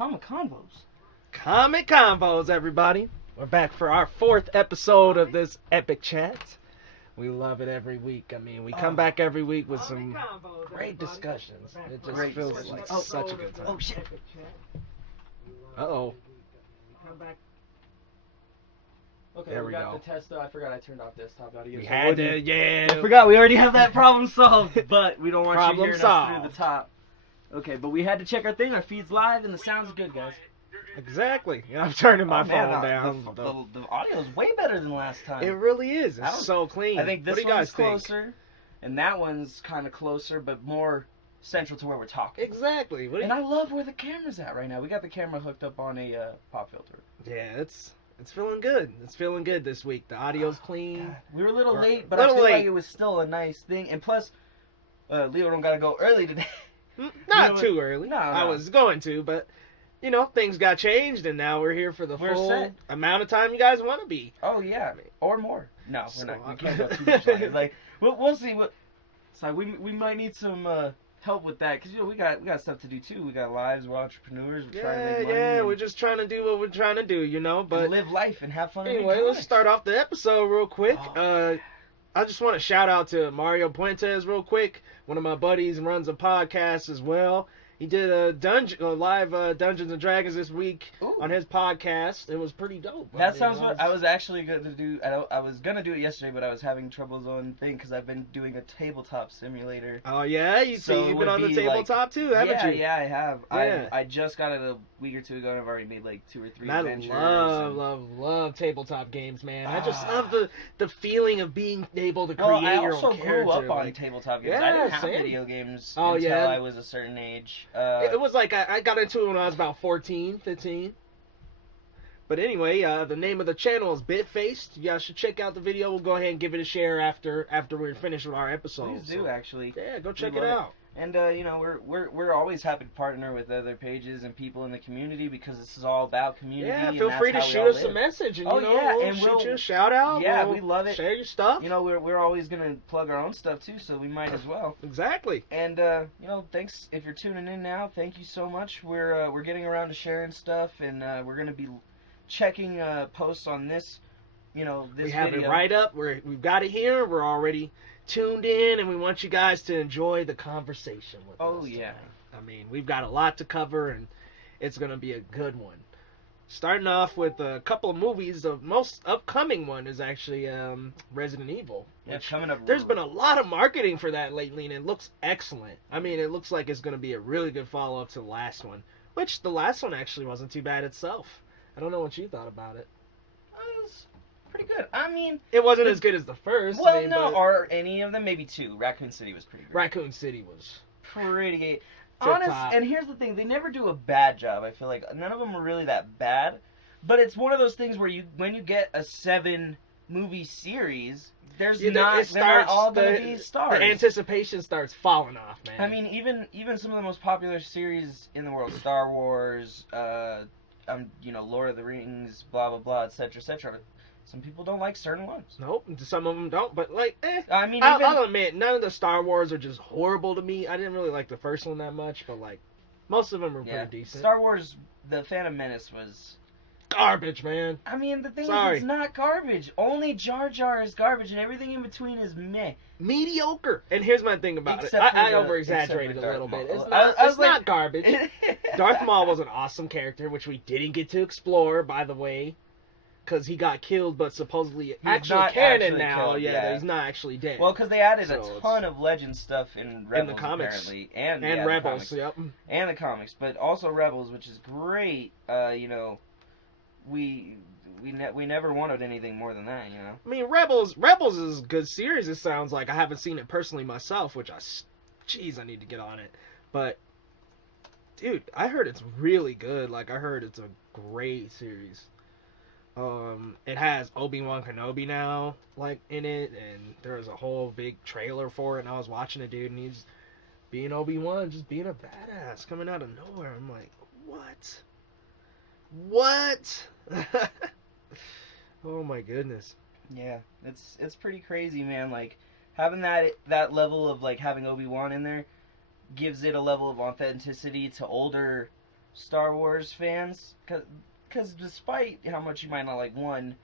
Comiconvos. Comiconvos, everybody. We're back for our 4th episode of this epic chat. We love it every week. I mean, we come back every week with some great discussions. It just feels like such a good time. Oh, shit. Uh-oh. Okay, There we we got go. the test. I forgot I turned off desktop audio. We so had we'll to, do- yeah. I forgot, we already have that problem solved, but we don't want Problem you hearing us solved. through the top. Okay, but we had to check our thing. Our feed's live, and the sound's good, guys. Exactly. And I'm turning my Oh, man, phone down. The audio's way better than last time. It really is. I don't- It's so clean. I think this what do you one's guys think? closer, and that one's kind of closer, but more central to where we're talking. Exactly. What do And I love where the camera's at right now. We got the camera hooked up on a pop filter. Yeah, it's feeling good. It's feeling good this week. The audio's clean. God, we were a little We're late, but little I feel late. like it was still a nice thing. And plus, Leo don't gotta go early today. Not You know, too early. no. I was going to, but you know, things got changed, and now we're here for the We're full set. amount of time you guys want to be. Oh yeah, or more. No, we're not. We So- can't go too much longer. Like we'll see what. So we might need some help with that because we got stuff to do too. We got lives. We're entrepreneurs. We're trying to make money. Yeah, and we're just trying to do what we're trying to do, you know. But live life and have fun. and anyway, make let's comics. start off the episode real quick. Oh. I just want to shout out to Mario Puentes real quick. One of my buddies and runs a podcast as well. He did a live Dungeons and Dragons this week Ooh. on his podcast. It was pretty dope. That sounds what I was actually going to do. I was gonna do it yesterday, but I was having troubles on thing because I've been doing a tabletop simulator. Oh yeah, you So see, it you've would been on the be tabletop too, haven't yeah, you? yeah, I have. Yeah. I just got it a week or two ago, and I've already made like 2 or 3 And I adventures. love tabletop games, man. I just love the feeling of being able to create Well, I your also own character. grew up on like, tabletop games. Yeah, I didn't have same. video games Oh, until yeah. I was a certain age. it was like I got into it when I was about 14, 15. But anyway, the name of the channel is Bitfaced. You guys should check out the video. We'll go ahead and give it a share after we're finished with our episode. Please do, actually. Yeah, go check We it love out. And you know, we're always happy to partner with other pages and people in the community because this is all about community. Yeah, and feel that's free to how we shoot all us a live. message, and Oh, you know, yeah, we'll and shoot we'll- you a shout out. Yeah, we'll we love it. Share your stuff. You know, we're always gonna plug our own stuff too, so we might as well. Exactly. And you know, thanks if you're tuning in now. Thank you so much. We're getting around to sharing stuff, and we're gonna be checking posts on this. You know, this We have video. it right up. We've got it here. We're already tuned in, and we want you guys to enjoy the conversation with us. Oh, yeah. tonight. I mean, we've got a lot to cover, and it's going to be a good one. Starting off with a couple of movies. The most upcoming one is actually Resident Evil. Yeah, which coming up. There's been a lot of marketing for that lately, and it looks excellent. I mean, it looks like it's going to be a really good follow-up to the last one, which the last one actually wasn't too bad itself. I don't know what you thought about it. It was pretty good. I mean, It wasn't as good as the first. well, I mean, no, but or any of them, maybe 2. Raccoon City was pretty good. Raccoon City was Pretty good. Tip Honest, top. and here's the thing: they never do a bad job. I feel like none of them are really that bad, but it's one of those things where when you get a 7-movie series, they're not all going to be stars. The anticipation starts falling off, man. I mean, even some of the most popular series in the world, Star Wars, you know, Lord of the Rings, blah blah blah, etc. etc. Some people don't like certain ones. nope, some of them don't, but like, I mean, I'll admit, none of the Star Wars are just horrible to me. I didn't really like the first one that much, but like, most of them are yeah, pretty decent. Star Wars, The Phantom Menace was. Garbage, man. I mean, the thing Sorry. is, it's not garbage. Only Jar Jar is garbage, and everything in between is meh. Mediocre. And here's my thing about Except it. for I the- over-exaggerated except a for little Darth bit. Maul. It's I not, was it's like- not garbage. Darth Maul was an awesome character, which we didn't get to explore, by the way. Because he got killed, but supposedly actually not canon actually now. killed, yeah, yeah. he's not actually dead. Well, because they added So a it's- ton of Legend stuff in Rebels, comics. apparently, and and yeah, Rebels, the comics. yep. And the comics, but also Rebels, which is great. You know, we never wanted anything more than that. You know. I mean, Rebels is a good series. It sounds like I haven't seen it personally myself, which jeez, I need to get on it. But dude, I heard it's really good. Like I heard it's a great series. It has Obi-Wan Kenobi now, like in it, and there's a whole big trailer for it. And I was watching it, dude, and he's being Obi-Wan, just being a badass, coming out of nowhere. I'm like, what? Oh my goodness. Yeah, it's pretty crazy, man. Like having that level of like having Obi-Wan in there gives it a level of authenticity to older Star Wars fans, because despite how much you might not like one,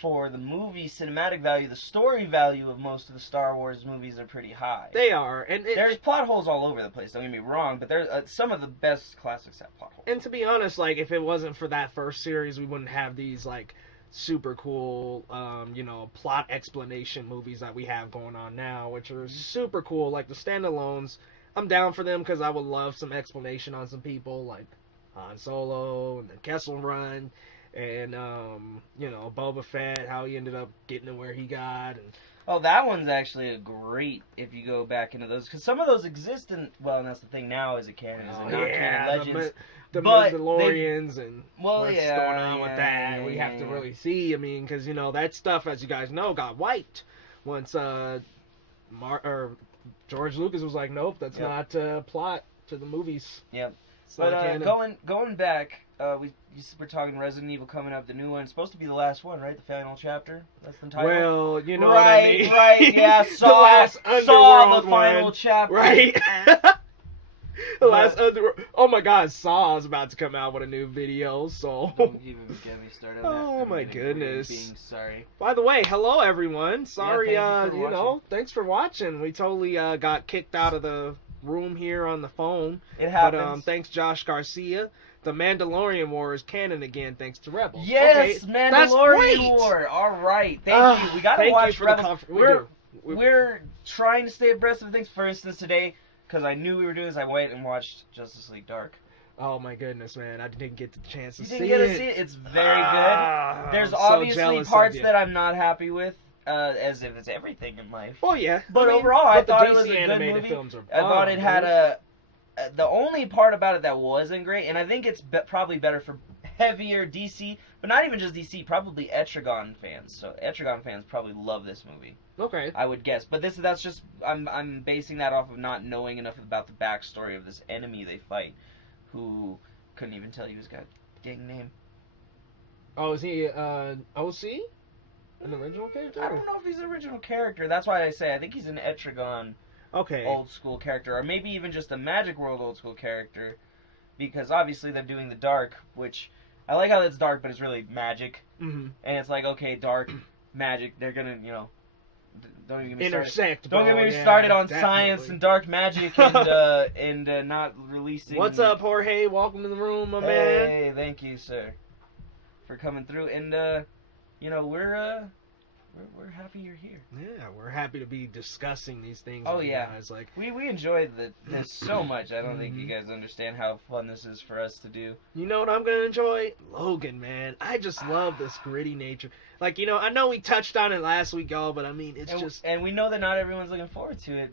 for the movie cinematic value, the story value of most of the Star Wars movies are pretty high. They are, and there's plot holes all over the place. Don't get me wrong, but there's some of the best classics have plot holes. And to be honest, like if it wasn't for that first series, we wouldn't have these like super cool, plot explanation movies that we have going on now, which are super cool. Like the standalones, I'm down for them because I would love some explanation on some people like Han Solo and the Kessel Run. And, Boba Fett, how he ended up getting to where he got. And that one's actually a great, if you go back into those, because some of those exist in, and that's the thing now, is it canon, is it not canon legends? The Mandalorians and what's going on with that, we have to really see, because, that stuff, as you guys know, got wiped once George Lucas was like, nope, that's not plot to the movies. Yep. But going back, we're talking Resident Evil coming up, the new one. It's supposed to be the last one, right? The final chapter? That's the title? Well, you know what I mean. Right, yeah. Saw the final chapter. Right. The last Underworld. Oh my god, Saw is about to come out with a new video, so... Don't even get me started on that. Oh my goodness. Being sorry. By the way, hello everyone. Sorry, thanks for watching. We totally got kicked out of the room here on the phone. It happens. But thanks Josh Garcia. The Mandalorian War is canon again thanks to Rebels. Yes, okay, Mandalorian War. All right. Thank you. We got to watch Rebels. We're trying to stay abreast of things. For instance, today, because I knew we were doing this, I went and watched Justice League Dark. Oh my goodness, man. I didn't get the chance to see it. You didn't get to see it? It's very good. There's obviously parts that I'm not happy with. As if it's everything in life. Well, yeah. But overall, I thought it was a good movie. Films are I thought it had the only part about it that wasn't great, and I think it's probably better for heavier DC, but not even just DC, probably Etrigan fans. So Etrigan fans probably love this movie. Okay. I would guess. But that's just, I'm basing that off of not knowing enough about the backstory of this enemy they fight, who couldn't even tell you his gang name. Oh, is he OC? An original character? I don't know if he's an original character. That's why I say I think he's an Etrigan old school character. Or maybe even just a Magic World old school character. Because obviously they're doing the dark, which I like how it's dark, but it's really magic. Mm-hmm. And it's like, okay, dark, magic, they're gonna, don't even get me intersect. Don't get me started on science and dark magic and not releasing. What's up, Jorge? Welcome to the room, my man. Hey, thank you, sir, for coming through. And we're happy you're here. Yeah, we're happy to be discussing these things. Oh with yeah, you guys. Like we enjoyed this so much. I don't think you guys understand how fun this is for us to do. You know what I'm gonna enjoy? Logan, man. I just love this gritty nature. Like, I know we touched on it last week, y'all, but I mean, and we know that not everyone's looking forward to it.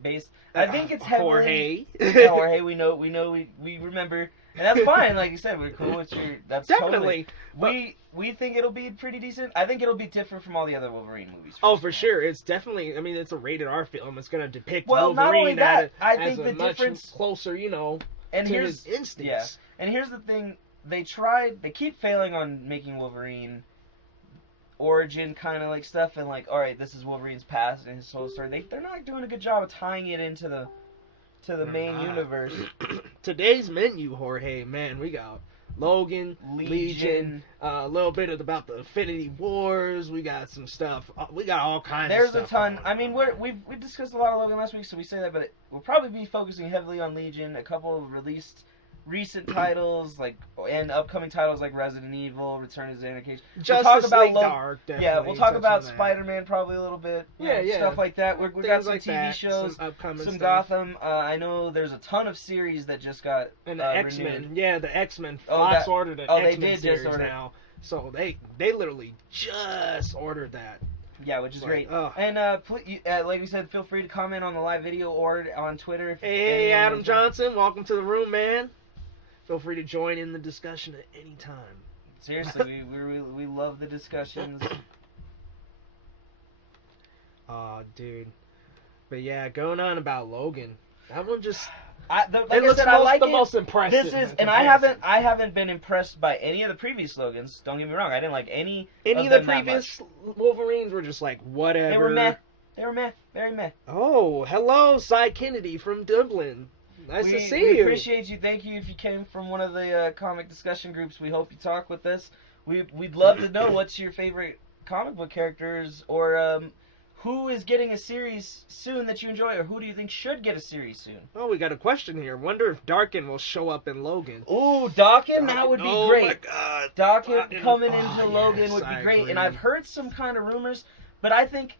I think it's heavily. Jorge, we know, we remember, and that's fine. Like you said, we're cool with your. That's definitely. Totally, we think it'll be pretty decent. I think it'll be different from all the other Wolverine movies. For sure. It's definitely. I mean, it's a rated R film. It's gonna depict Wolverine. Not only that, I think the difference closer, to his instincts. Yeah. And here's the thing: they keep failing on making Wolverine origin kind of like stuff, and like, all right, this is Wolverine's past and his whole story. They're not doing a good job of tying it into the main universe. Today's menu, Jorge, man, we got Logan, Legion, a little bit about the Infinity Wars. We got some stuff. We got all kinds. There's of a stuff. ton. I mean, we discussed a lot of Logan last week, so we say that, but we'll probably be focusing heavily on Legion. A couple of recent titles and upcoming titles like Resident Evil, Return of the Xena. Justice League Dark. Yeah, we'll talk about Spider-Man probably a little bit. Yeah, stuff like that. We got some TV shows, some upcoming some stuff. Gotham. I know there's a ton of series that just got and the X-Men. renewed. Yeah, the X-Men. Fox ordered an X-Men they did series just order now, so they literally just ordered that. Yeah, which is great. And please, like we said, feel free to comment on the live video or on Twitter. Hey, Adam Johnson, welcome to the room, man. Feel free to join in the discussion at any time. Seriously, we love the discussions. Oh, dude. But yeah, going on about Logan. That one just... I like the most impressive. This is, and I haven't been impressed by any of the previous Logans. Don't get me wrong, I didn't like any of the previous Wolverines were just like, whatever. They were meh. Very meh. Oh, hello, Cy Kennedy from Dublin. Nice to see we you. appreciate you. Thank you if you came from one of the comic discussion groups. We hope you talk with us. We'd love to know what's your favorite comic book characters, or who is getting a series soon that you enjoy, or who do you think should get a series soon? Oh, we got a question here. Wonder if Darkin will show up in Logan. Ooh, Dawkin, that would be great. Oh my God, Dawkin coming into Logan yes, would be I great, agree. and I've heard some kind of rumors, but I think,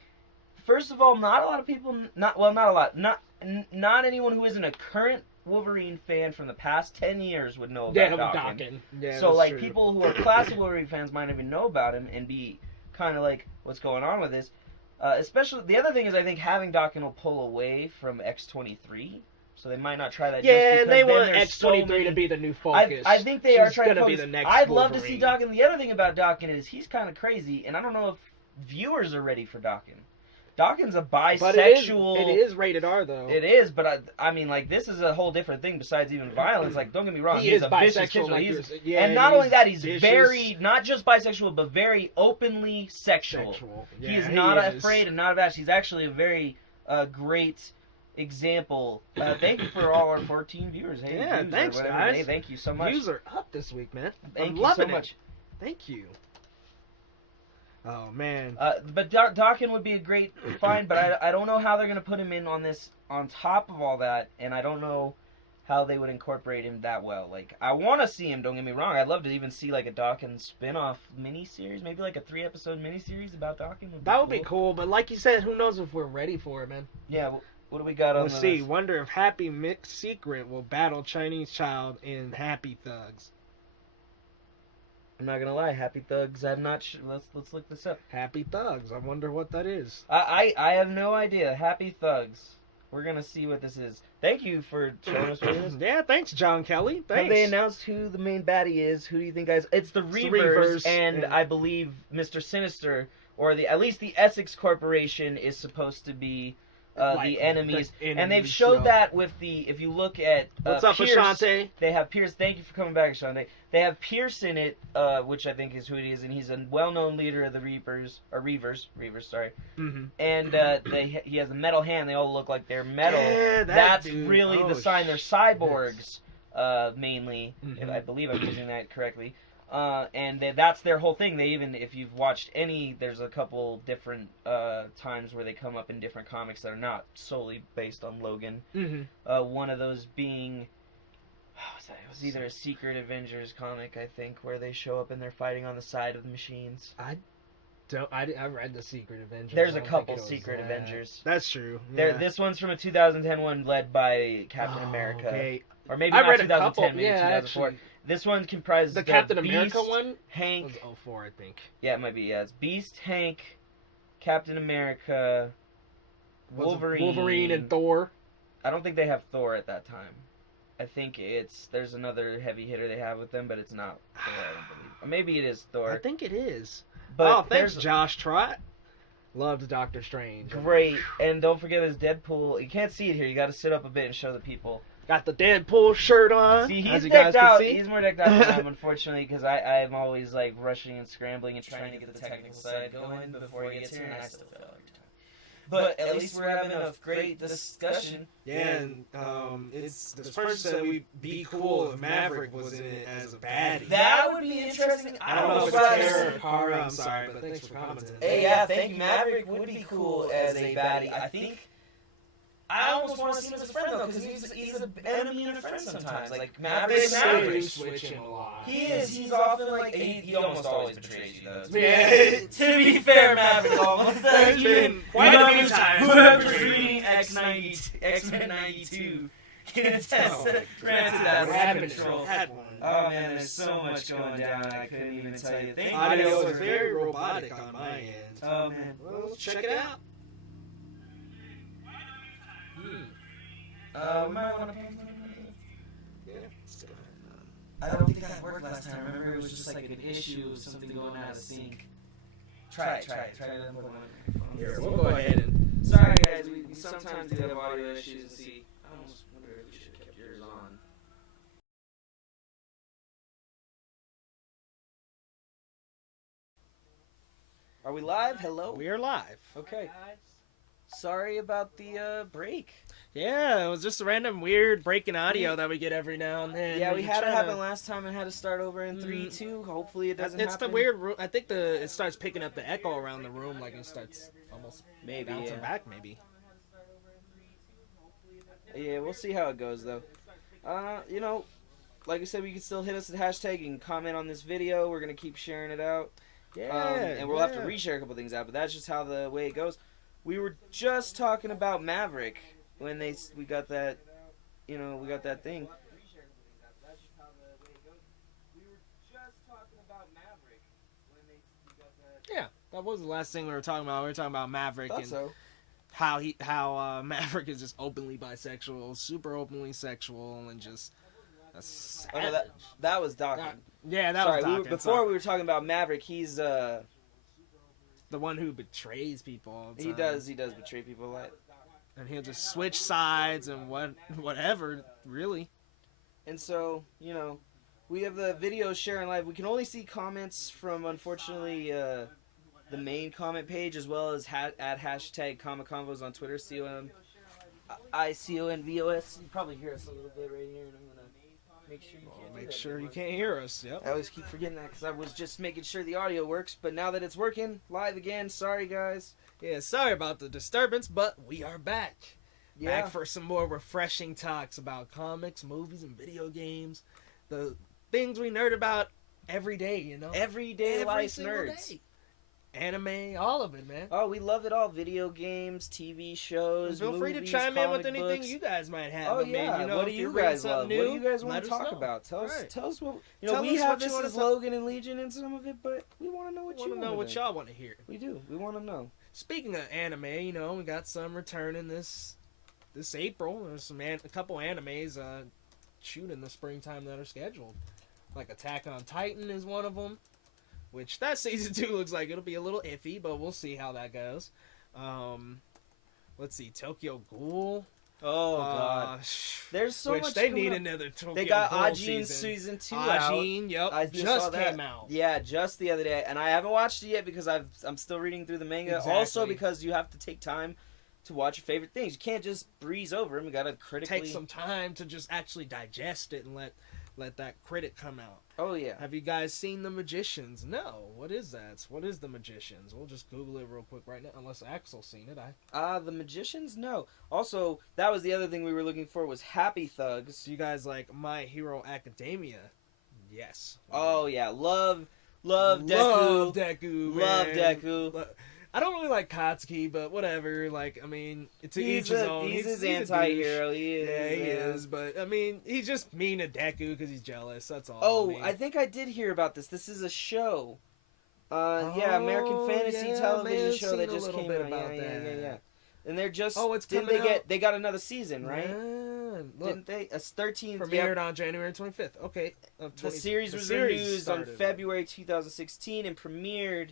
first of all, not a lot of people, not a lot, not anyone who isn't a current Wolverine fan from the past 10 years would know about Dawkin. Yeah, So, like, true. people who are classic Wolverine fans might not even know about him and be kind of like, what's going on with this? Especially, the other thing is I think having Dawkin will pull away from X-23, so they might not try that. Yeah, just they because want X-23 to be the new focus. I think they are She's trying to gonna focus. be the next I'd love to see Wolverine. Dawkin. The other thing about Dawkin is he's kind of crazy, and I don't know if viewers are ready for Dawkin. Dawkin's a bisexual. But it is rated R though. It is, but I mean, like, this is a whole different thing besides even violence. Like, don't get me wrong, He he's is a vicious bisexual. kid. And not only that, he's vicious. very, not just bisexual, but very openly sexual. Yeah, he is not afraid and not abashed. He's actually a very great example. Thank you for all our 14 viewers. Hey, Yeah, views or thanks, whatever. guys. Hey, thank you so much. Views are up this week, man. Thank I'm you loving so it. much. Thank you. Oh man. But Dawkin would be a great find, but I don't know how they're gonna put him in on this on top of all that, and I don't know how they would incorporate him that well. Like, I want to see him. Don't get me wrong. I'd love to even see like a Dawkin spin-off miniseries, maybe like a 3-episode miniseries about Dawkin. That would be cool, but like you said, who knows if we're ready for it, man. Yeah. What do we got on? Let's see. Wonder if Happy Mixed Secret will battle Chinese Child in Happy Thugs. I'm not gonna lie, Happy Thugs. I'm not sure. Let's look this up. Happy Thugs. I wonder what that is. I have no idea. Happy Thugs. We're gonna see what this is. Thank you for showing us what it is. Yeah, thanks, John Kelly. Thanks. Have they announced who the main baddie is? Who do you think, guys? It's the Reavers, Reavers, and I believe Mr. Sinister, or at least the Essex Corporation, is supposed to be the enemies. And they've showed that with if you look at What's up, Pierce, Ashante? They have Pierce. Thank you for coming back, Ashante. They have Pierce in it, which I think is who it is, and he's a well-known leader of the Reavers, sorry. Mm-hmm. And he has a metal hand. They all look like they're metal. Yeah, That's dude. really the sign they're cyborgs, mainly. Mm-hmm. If I believe I'm using that correctly. And that's their whole thing. They even, if you've watched there's a couple different times where they come up in different comics that are not solely based on Logan. Mm-hmm. One of those being, it was either a Secret Avengers comic, I think, where they show up and they're fighting on the side of the machines. I read the Secret Avengers. There's a couple Secret Avengers. That's true. Yeah. This one's from a 2010 one led by Captain America. Okay. Or maybe I not read 2010, a couple. maybe Yeah, 2004. actually. This one comprises The Captain Beast, America one Hank. was 04, I think. Yeah, it might be. Yeah, it's Beast, Hank, Captain America, Wolverine, and Thor. I don't think they have Thor at that time. I think there's another heavy hitter they have with them, but it's not Thor. I don't believe. Or maybe it is Thor. I think it is. But thanks, Josh Trott. Loved Doctor Strange. Great, and don't forget his Deadpool. You can't see it here. You got to sit up a bit and show the people. Got the Deadpool shirt on. See, he's as you guys decked out. can see. He's more decked out than I am, unfortunately, because I'm always like rushing and scrambling and trying to get the technical side going before he gets here, and I still fail every time. But at least we're having a great discussion. Yeah, and it's this person said we'd be cool if Maverick was in it as a baddie. That would be interesting. I don't know if it's Tara or Kara. I'm sorry, but thanks for commenting. Hey, yeah, thank you. Maverick would be cool as a baddie. I think. I almost want to see him as a friend though, because he's an enemy and a friend sometimes. Like Maverick, Switch him a lot. He is. He's often like he almost always betrays you though. Yeah. To be fair, Maverick almost does. There's been quite a few times. Whoever's reading X-Men 92 can attest to granted that's Rabbit control. had one. Oh man, there's so much going down. I couldn't even tell you. Thank you. Audio is very robotic on my end. Oh man. Well, let's check it out. We might want to. Yeah. I don't think that worked last time. Remember, it was just like an issue of something going out of sync. Try it. Here, we'll go ahead and. Sorry, guys. We sometimes do have audio issues. And see, I almost wonder if we should have kept yours on. Are we live? Hello. We are live. Okay. Sorry about the break. Yeah, it was just a random weird breaking audio that we get every now and then. Yeah, we had it happen last time and had to start over in 3, 2. Hopefully it doesn't happen. It's the weird room. I think it starts picking up the echo around the room, like it starts almost bouncing back, maybe. Yeah, we'll see how it goes, though. You know, like I said, we can still hit us at hashtag and comment on this video. We're going to keep sharing it out. Yeah. And we'll have to reshare a couple things out, but that's just how the way it goes. We were just talking about Maverick when we got that, you know, we got that thing. Yeah, that was the last thing we were talking about. We were talking about Maverick and So. how Maverick is just openly bisexual, super openly sexual, and just that was Doc. Yeah, that was Doc. Before we were talking about Maverick, he's the one who betrays people all the time. He does betray people a lot. And he'll just switch sides and whatever, really. And so, you know, we have the video sharing live. We can only see comments from, unfortunately, the main comment page, as well as at hashtag Comiconvos on Twitter, COMICONVOS. You probably hear us a little bit right here, and I'm going to make sure you can't Make sure you can't hear us, yep. I always keep forgetting that because I was just making sure the audio works, but now that it's working, live again, sorry guys. Yeah, sorry about the disturbance, but we are back. Yeah. Back for some more refreshing talks about comics, movies, and video games. The things we nerd about every day, you know? Everyday life nerds. Day. Anime, all of it, man. Oh, we love it all. Video games, TV shows, feel free to chime in with anything you guys might have. Oh, yeah. You know, what do you guys love? What do you guys want to talk about? Tell us what... You know, we have this as Logan and Legion and some of it, but we want to know what you want to know. What y'all want to hear. We do. We want to know. Speaking of anime, you know, we got some returning this April. There's a couple animes shooting the springtime that are scheduled. Like Attack on Titan is one of them. Which, that season 2 looks like it'll be a little iffy, but we'll see how that goes. Let's see, Tokyo Ghoul. Oh, God. There's so much they need another Tokyo Ghoul They got Ajin season 2 out. Ajin, yep. I just came out. Yeah, just the other day. And I haven't watched it yet because I'm still reading through the manga. Exactly. Also because you have to take time to watch your favorite things. You can't just breeze over them. You got to critically... Take some time to just actually digest it and let that critic come out. Oh, yeah. Have you guys seen The Magicians? No. What is that? What is The Magicians? We'll just Google it real quick right now, unless Axel's seen it. The Magicians? No. Also, that was the other thing we were looking for was Happy Thugs. You guys like My Hero Academia? Yes. Oh, yeah. Love Deku. Love Deku, man. Love Deku. I don't really like Katsuki, but whatever. Like, I mean, it's each his own. He's his anti-hero. He is. Yeah, he is. But, I mean, he's just mean to Deku because he's jealous. That's all. Oh, I think I did hear about this. This is a show. American Fantasy television show that just came out. Yeah. And they're just... Oh, it's coming out. They got another season, right? Yeah. Didn't they? A 13th. Premiered on January 25th. Okay. The series was renewed on February 2016 and premiered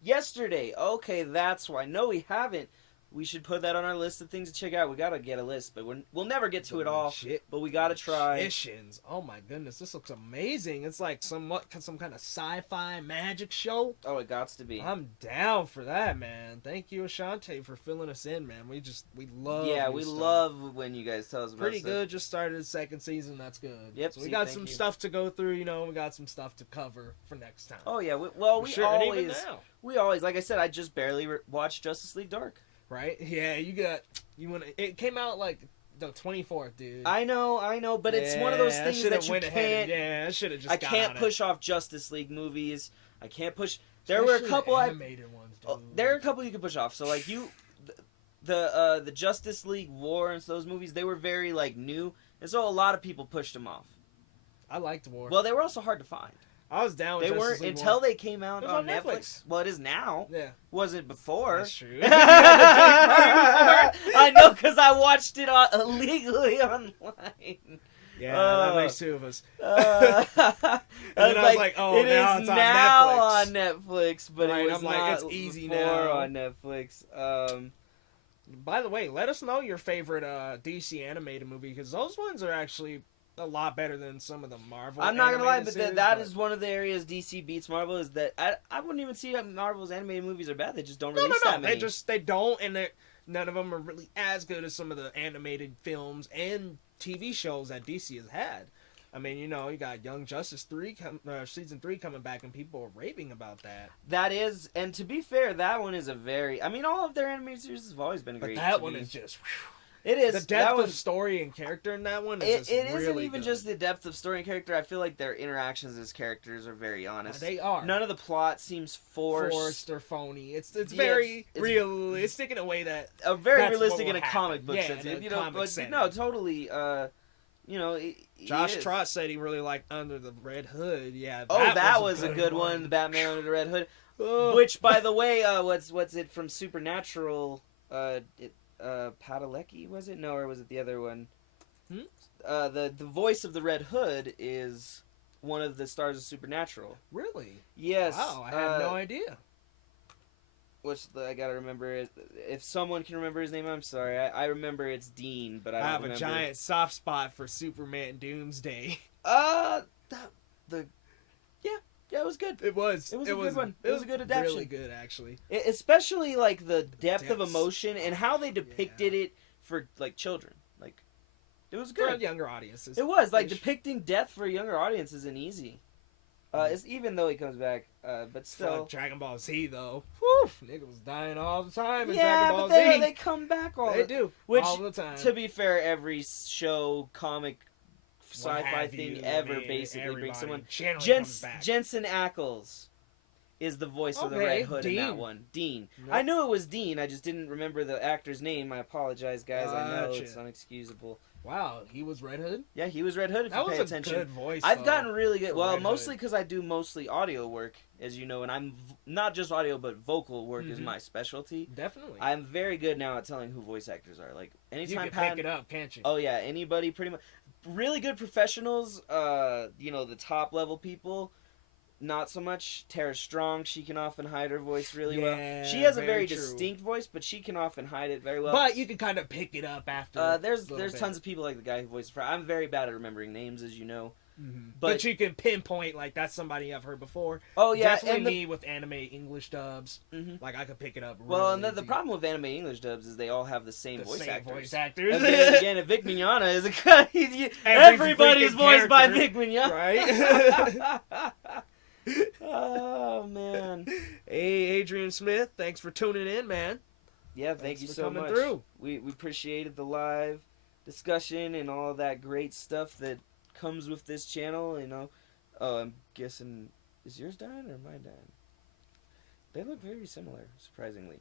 yesterday. Okay, that's why. No, we haven't. We should put that on our list of things to check out. We gotta get a list, but we'll never get to it all. But we gotta try. Magicians. Oh my goodness, this looks amazing. It's like some kind of sci-fi magic show. Oh, it gots to be. I'm down for that, man. Thank you, Ashante, for filling us in, man. We love. Yeah, we love when you guys tell us about Pretty stuff. good. Just started the second season. That's good. Yep. So we got some stuff to go through. You know, we got some stuff to cover for next time. Oh yeah. We always, like I said, I just barely watched Justice League Dark. Right? Yeah, it came out like the 24th, dude. I know, but it's one of those things that you can't. I should have just. I can't push off Justice League movies. I can't push. There were a couple animated ones. Dude. There are a couple you can push off. So like the Justice League War and those movies, they were very like new, and so a lot of people pushed them off. I liked War. Well, they were also hard to find. I was down with Justice League until they came out on Netflix. Well, it is now. Yeah. Wasn't before. That's true. I know, because I watched it illegally online. Yeah, that makes two of us. I was like, oh, it now is it's now on Netflix, but it was not it's easy before now on Netflix. By the way, let us know your favorite DC animated movie, because those ones are actually a lot better than some of the Marvel. I'm not gonna lie, but that is one of the areas DC beats Marvel. Is that I wouldn't even see that Marvel's animated movies are bad. They just don't release that many. They don't, and none of them are really as good as some of the animated films and TV shows that DC has had. I mean, you got Young Justice 3 season 3 coming back, and people are raving about that. That is, and to be fair, that one is all of their animated series have always been great. But that one is just. Whew. It is. The depth of story and character in that one is it really isn't even good. just the depth of story and character. I feel like their interactions as characters are very honest. They are. None of the plot seems forced or phony. It's very realistic in a way that very realistic in a happen. comic book sense. No, totally. Josh Trott said he really liked Under the Red Hood. Yeah. That was a good one. The Batman Under the Red Hood. Which, by the way, what's it from Supernatural? Padalecki, was it? No, or was it the other one? The voice of the Red Hood is one of the stars of Supernatural. Really? Yes. Wow, I had no idea. I gotta remember it. If someone can remember his name, I'm sorry. I remember it's Dean, but I don't remember. I have a giant soft spot for Superman Doomsday. Yeah, it was good. It was a good one. It was a good adaptation. Really good, actually. Especially like the depth of emotion and how they depicted it for like children. Like, it was good. For younger audiences. It was like depicting death for younger audiences isn't easy. It's even though he comes back, but still. Fuck Dragon Ball Z though. Whew, nigga was dying all the time in Dragon Ball Z. They come back all the time. To be fair, every show, comic, sci-fi thing ever basically brings someone. Jensen Ackles is the voice of the Red Hood in that one. Dean. Nope. I knew it was Dean. I just didn't remember the actor's name. I apologize, guys. I know it's unexcusable. Wow, he was Red Hood? Yeah, he was Red Hood if you pay attention. That was a good voice, I've gotten really good. Well, mostly because I do mostly audio work, as you know, and I'm not just audio, but vocal work is my specialty. Definitely. I'm very good now at telling who voice actors are. Like, anytime you can pick it up, can't you? Oh, yeah. Anybody pretty much. Really good professionals, the top level people, not so much. Tara Strong, she can often hide her voice really well. She has a very distinct voice, but she can often hide it very well. But you can kind of pick it up after. There's tons of people like the guy who voices Fry. I'm very bad at remembering names, as you know. Mm-hmm. But you can pinpoint, like, that's somebody I've heard before. Oh, yeah. Definitely me with anime English dubs. Mm-hmm. Like, I could pick it up Well, and the problem with anime English dubs is they all have the same voice actors. And again, Vic Mignogna is a guy. Everybody's voiced by Vic Mignogna. Right? Oh, man. Hey, Adrian Smith, thanks for tuning in, man. Yeah, thank you so much. Through. We appreciated the live discussion and all that great stuff that comes with this channel, Oh, I'm guessing, is yours dying or am I dying? They look very similar, surprisingly.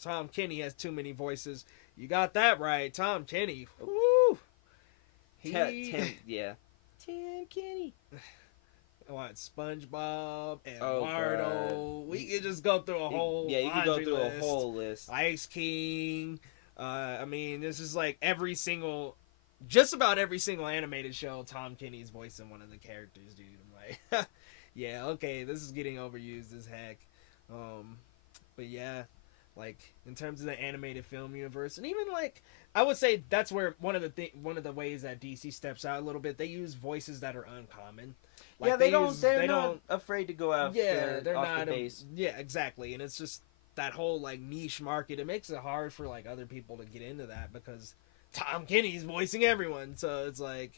Tom Kenny has too many voices. You got that right, Tom Kenny. Woo! Tim Kenny. What, SpongeBob, Eduardo. We could just go through a whole you could go through a whole list. Ice King. This is like just about every single animated show, Tom Kenny's voicing one of the characters, dude. I'm like, yeah, okay, this is getting overused as heck. But yeah, like, in terms of the animated film universe, and even, like, I would say that's where one of the ways that DC steps out a little bit, they use voices that are uncommon. Like, they're not afraid to go out they're off not the base. Yeah, exactly, and it's just that whole, like, niche market. It makes it hard for, like, other people to get into that because Tom Kenny's voicing everyone, so it's like,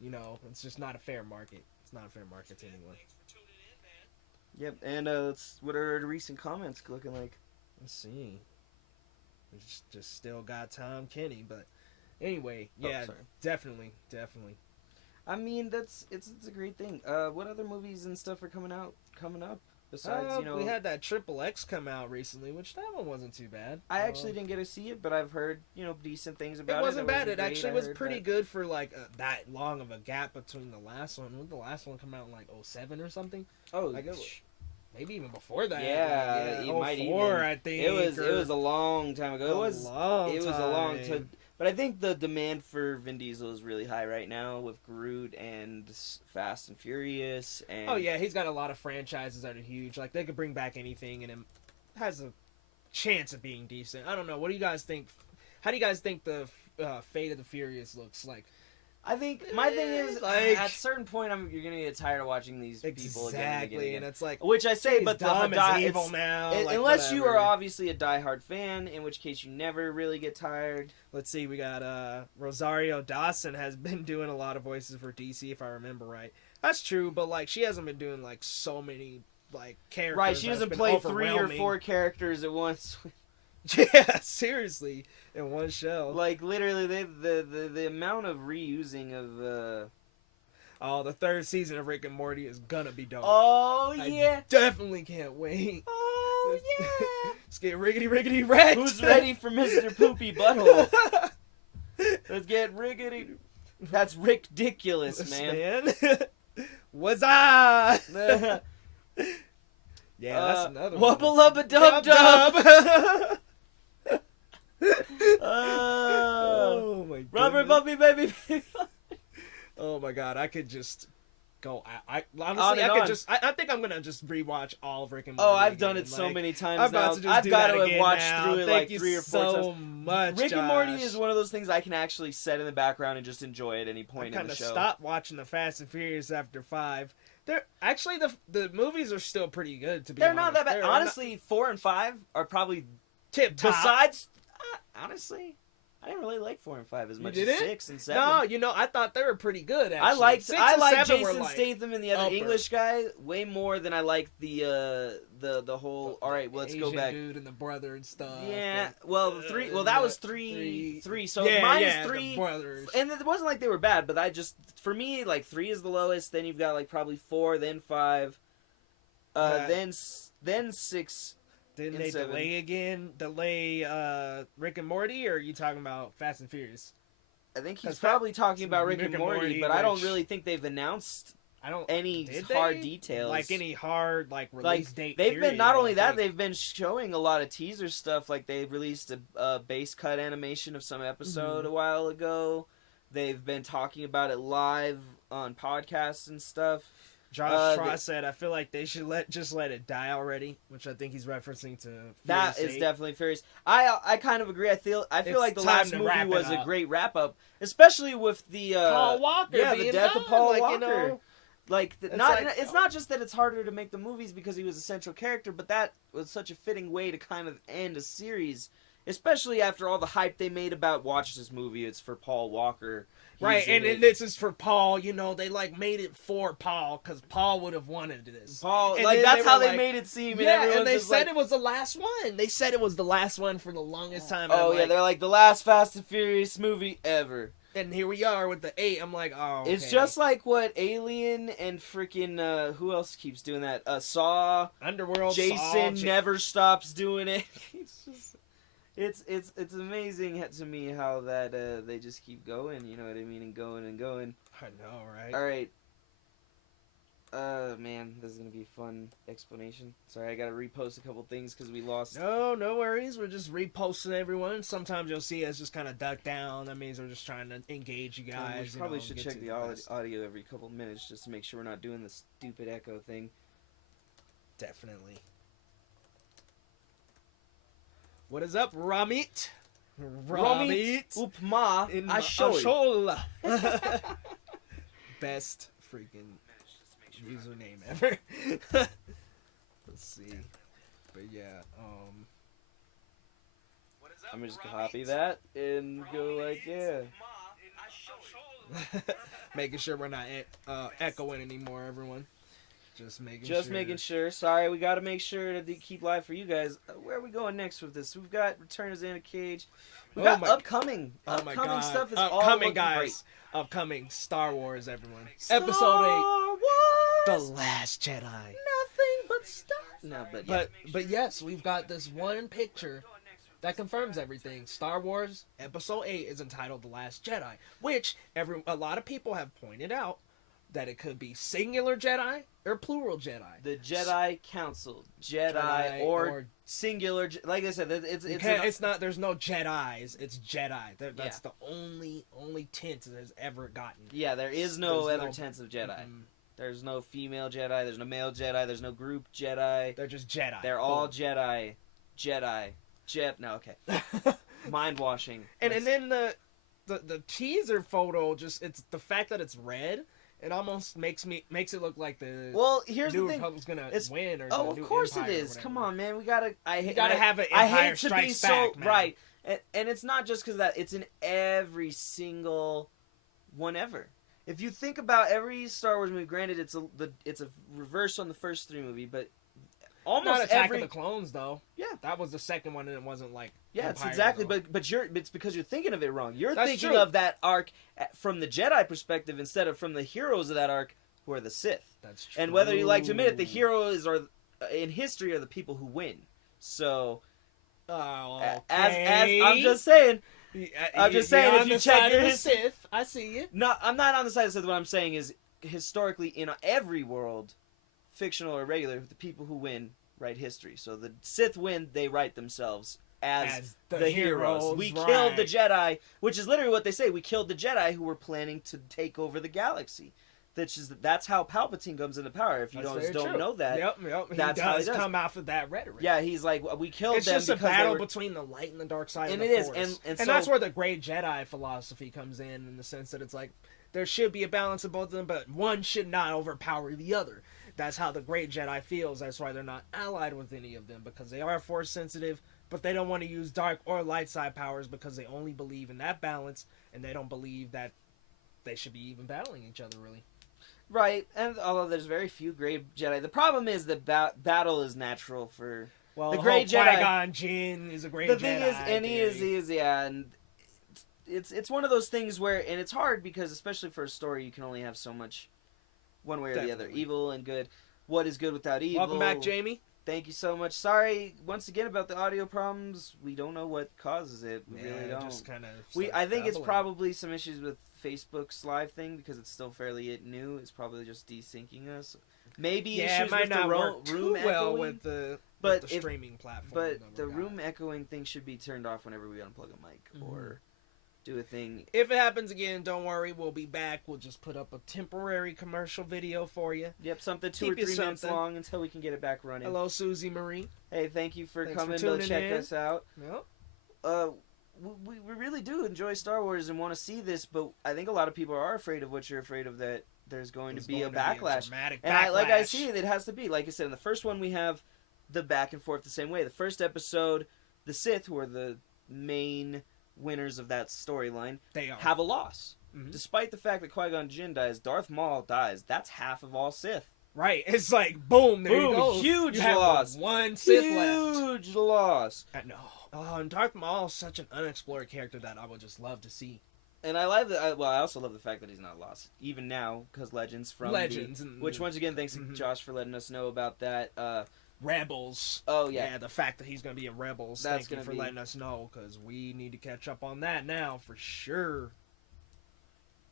it's just not a fair market. It's not a fair market to anyone. Yep, and what are the recent comments looking like? Let's see. We just still got Tom Kenny, but anyway, yeah, definitely. I mean, it's a great thing. What other movies and stuff are coming up? Besides, we had that Triple X come out recently, which that one wasn't too bad. I actually didn't get to see it, but I've heard decent things about it. It wasn't bad. It actually was pretty good for like that long of a gap between the last one. When did the last one come out in like 2007 or something? Oh, like maybe even before that. Yeah, it might even. I think it was a long time ago. It was a long time. But I think the demand for Vin Diesel is really high right now with Groot and Fast and Furious. And oh yeah, he's got a lot of franchises that are huge. Like, they could bring back anything, and it has a chance of being decent. I don't know. What do you guys think? How do you guys think the Fate of the Furious looks like? I think my thing is, Like- at a certain point, you're gonna get tired of watching these people again and again. And it's like, Which I say, he's but dumb the as evil now. Like, unless you whatever. are obviously a diehard fan, in which case you never really get tired. Let's see, we got Rosario Dawson has been doing a lot of voices for DC, if I remember right. That's true, but like she hasn't been doing like so many like characters. Right, she doesn't play 3 or overwhelming. 4 characters at once. Yeah, seriously, in one show. Like literally, the amount of reusing of. Oh, the 3rd season of Rick and Morty is gonna be dope. Oh I yeah! definitely can't wait. Oh yeah! Let's get riggedy wrecked. Who's ready for Mr. Poopy Butthole? Let's get riggedy. That's ridiculous, man. What's up? Yeah, that's another one. Wubba lubba dub dub. Oh my god. Rubber puppy baby. Oh my god, I could just go. I On honestly, and I could on. just. I think I'm gonna just rewatch all of Rick and Morty. Oh, I've done again. it so Like, many times I'm now. about to just I've do got that to have again watched now. through it Thank like you 3 or 4 so times. much, Rick and Morty Josh. is one of those things I can actually set in the background and just enjoy at any I point in kind the of show. stopped watching the Fast and Furious after 5. They're actually the movies are still pretty good. To be They're honest, not that bad. They're Honestly, 4 and 5 are probably tip top. besides. Honestly, I didn't really like 4 and 5 as You much as didn't? 6 and 7. No, I thought they were pretty good. Actually. I liked 6 I and liked 7 were, Jason like, Statham and the other upper. English guy way more than I liked the whole. All right, let's go Asian back. dude and the brother and stuff. Yeah, and- well, the 3. Well, that was 3. So yeah, mine yeah, is the 3. brothers. And it wasn't like they were bad, but I just, for me, like 3 is the lowest. Then you've got like probably 4, then 5, then 6. Didn't and they 7. delay Rick and Morty, or are you talking about Fast and Furious? I think he's 'Cause probably talking about Rick Rick and and Morty, Morty, but I don't which- really think they've announced I don't any did hard they? details. Like any hard like release Like, date. they've been, period, not I only don't that, think. they've been showing a lot of teaser stuff. Like they released a base cut animation of some episode Mm-hmm. a while ago. They've been talking about it live on podcasts and stuff. Josh Tross said, "I feel like they should just let it die already," which I think he's referencing to. That Furious is 8. definitely Furious. I kind of agree. I feel It's like the time last to movie wrap it was a up. great wrap up, especially with the Paul Walker. yeah, the being death of gone, Paul like, Walker. You know, Like, It's not like- it's not just that it's harder to make the movies because he was a central character, but that was such a fitting way to kind of end a series, especially after all the hype they made about watch this movie. It's for Paul Walker, He's right? in And it. this is for Paul. You know, they like made it for Paul because Paul would have wanted this. Paul, And like then that's they how were they like- made it seem. Yeah, and everyone's they just said like, it was the last one. They said it was the last one for the longest time. oh I'm yeah, like, they're like the last Fast and Furious movie ever. and here we are with the 8. I'm like, oh, It's okay. just like what Alien and freaking who else keeps doing that? Saw. Underworld. Jason Saw, never stops doing it. It's amazing to me how that they just keep going. You know what I mean, and going and going. I know, right? All right. Man, this is gonna be a fun explanation. Sorry, I gotta repost a couple things because we lost. No worries. We're just reposting everyone. Sometimes you'll see us just kind of duck down. That means we're just trying to engage you guys. We probably you know, should get check to the best. audio every couple minutes just to make sure we're not doing the stupid echo thing. Definitely. What is up, Ramit? Upma in Ashol. Ashol. Best freaking username ever. Let's see. But yeah, I'm just gonna copy that and go like, yeah. making sure we're not echoing anymore, everyone. Just Just making sure. Sorry, we gotta make sure to keep live for you guys. Where are we going next with this? We've got Return of Xana Cage. We got upcoming. Oh my Upcoming god. stuff is all Upcoming, looking guys. great. Upcoming Star Wars, everyone. Star Episode 8. Wars, The Last Jedi. nothing but Star. No, but yeah. But yes, we've got this one picture that confirms everything. Star Wars Episode 8 is entitled The Last Jedi, which a lot of people have pointed out that it could be singular Jedi or plural Jedi. The Jedi Council, Jedi or singular. Like I said, it's not. There's no Jedis. It's Jedi. That's the only tint that has ever gotten. yeah. There is no There's other no- tense of Jedi. Mm-mm. There's no female Jedi. There's no male Jedi. There's no group Jedi. They're just Jedi. They're all Boom. Jedi. No, okay. Mind washing. And then the teaser photo, just it's the fact that it's red. It almost makes it look like the here's new the thing. Republic's gonna win. Or Oh, the of course Empire it is. Come on, man. We gotta. You gotta have an Empire Strikes Back, man. Right, and it's not just because that. It's in every single one ever. If you think about every Star Wars movie, granted it's a reverse on the first 3 movie, but almost not Attack every of the Clones though. Yeah, that was the second one, and it wasn't like it's Empire, exactly. though. But it's because you're thinking of it wrong. You're That's thinking true. of that arc from the Jedi perspective instead of from the heroes of that arc, who are the Sith. That's true. And whether you like to admit it, the heroes are in history are the people who win. So, okay. as I'm just saying. I'm just saying, if you check your Sith, I see you. No, I'm not on the side of Sith. What I'm saying is, historically, in every world, fictional or regular, the people who win write history. So the Sith win, they write themselves as the heroes. We killed the Jedi, which is literally what they say. We killed the Jedi who were planning to take over the galaxy. That's how Palpatine comes into power. If you don't know that, That's how he does come out with that rhetoric. Yeah, he's like, we killed them. It's just a battle between the light and the dark side of the Force. And so, that's where the great Jedi philosophy comes in the sense that it's like, there should be a balance of both of them, but one should not overpower the other. That's how the great Jedi feels. That's why they're not allied with any of them, because they are Force sensitive, but they don't want to use dark or light side powers because they only believe in that balance, and they don't believe that they should be even battling each other, really. Right, and although there's very few great Jedi, the problem is that battle is natural for the great Jedi. Qui-Gon Jinn is a great Jedi. The thing is, and he is, and it's one of those things where, and it's hard because especially for a story, you can only have so much, one way or the other, evil and good. What is good without evil? Welcome back, Jamie. Thank you so much. Sorry once again about the audio problems. We don't know what causes it. We really don't. Just kind of. I think it's probably some issues with Facebook's live thing because it's still fairly new. It's probably just desyncing us. Maybe issues it might with not the work too room well echoing. with the streaming platform. But the room echoing thing should be turned off whenever we unplug a mic or do a thing. If it happens again, don't worry. We'll be back. We'll just put up a temporary commercial video for you. Yep, something 2 or 3 minutes long until we can get it back running. Hello, Susie Marie. Hey, thank you for coming to check us out. Yep. We really do enjoy Star Wars and want to see this, but I think a lot of people are afraid of what you're afraid of, that there's going to be a backlash. I see it has to be. Like I said, in the first one, we have the back and forth the same way. The first episode, the Sith, who are the main winners of that storyline, have a loss. Mm-hmm. Despite the fact that Qui-Gon Jinn dies, Darth Maul dies. That's half of all Sith. Right. It's like, boom, there you go. Huge you loss. Have one Sith left. Huge loss. I know. Oh, and Darth Maul is such an unexplored character that I would just love to see. And I love that. Well, I also love the fact that he's not lost, even now, because Legends. Which once again, thanks to Josh for letting us know about that. Rebels. Oh yeah. Yeah, the fact that he's going to be in Rebels. Thank you for letting us know, because we need to catch up on that now for sure.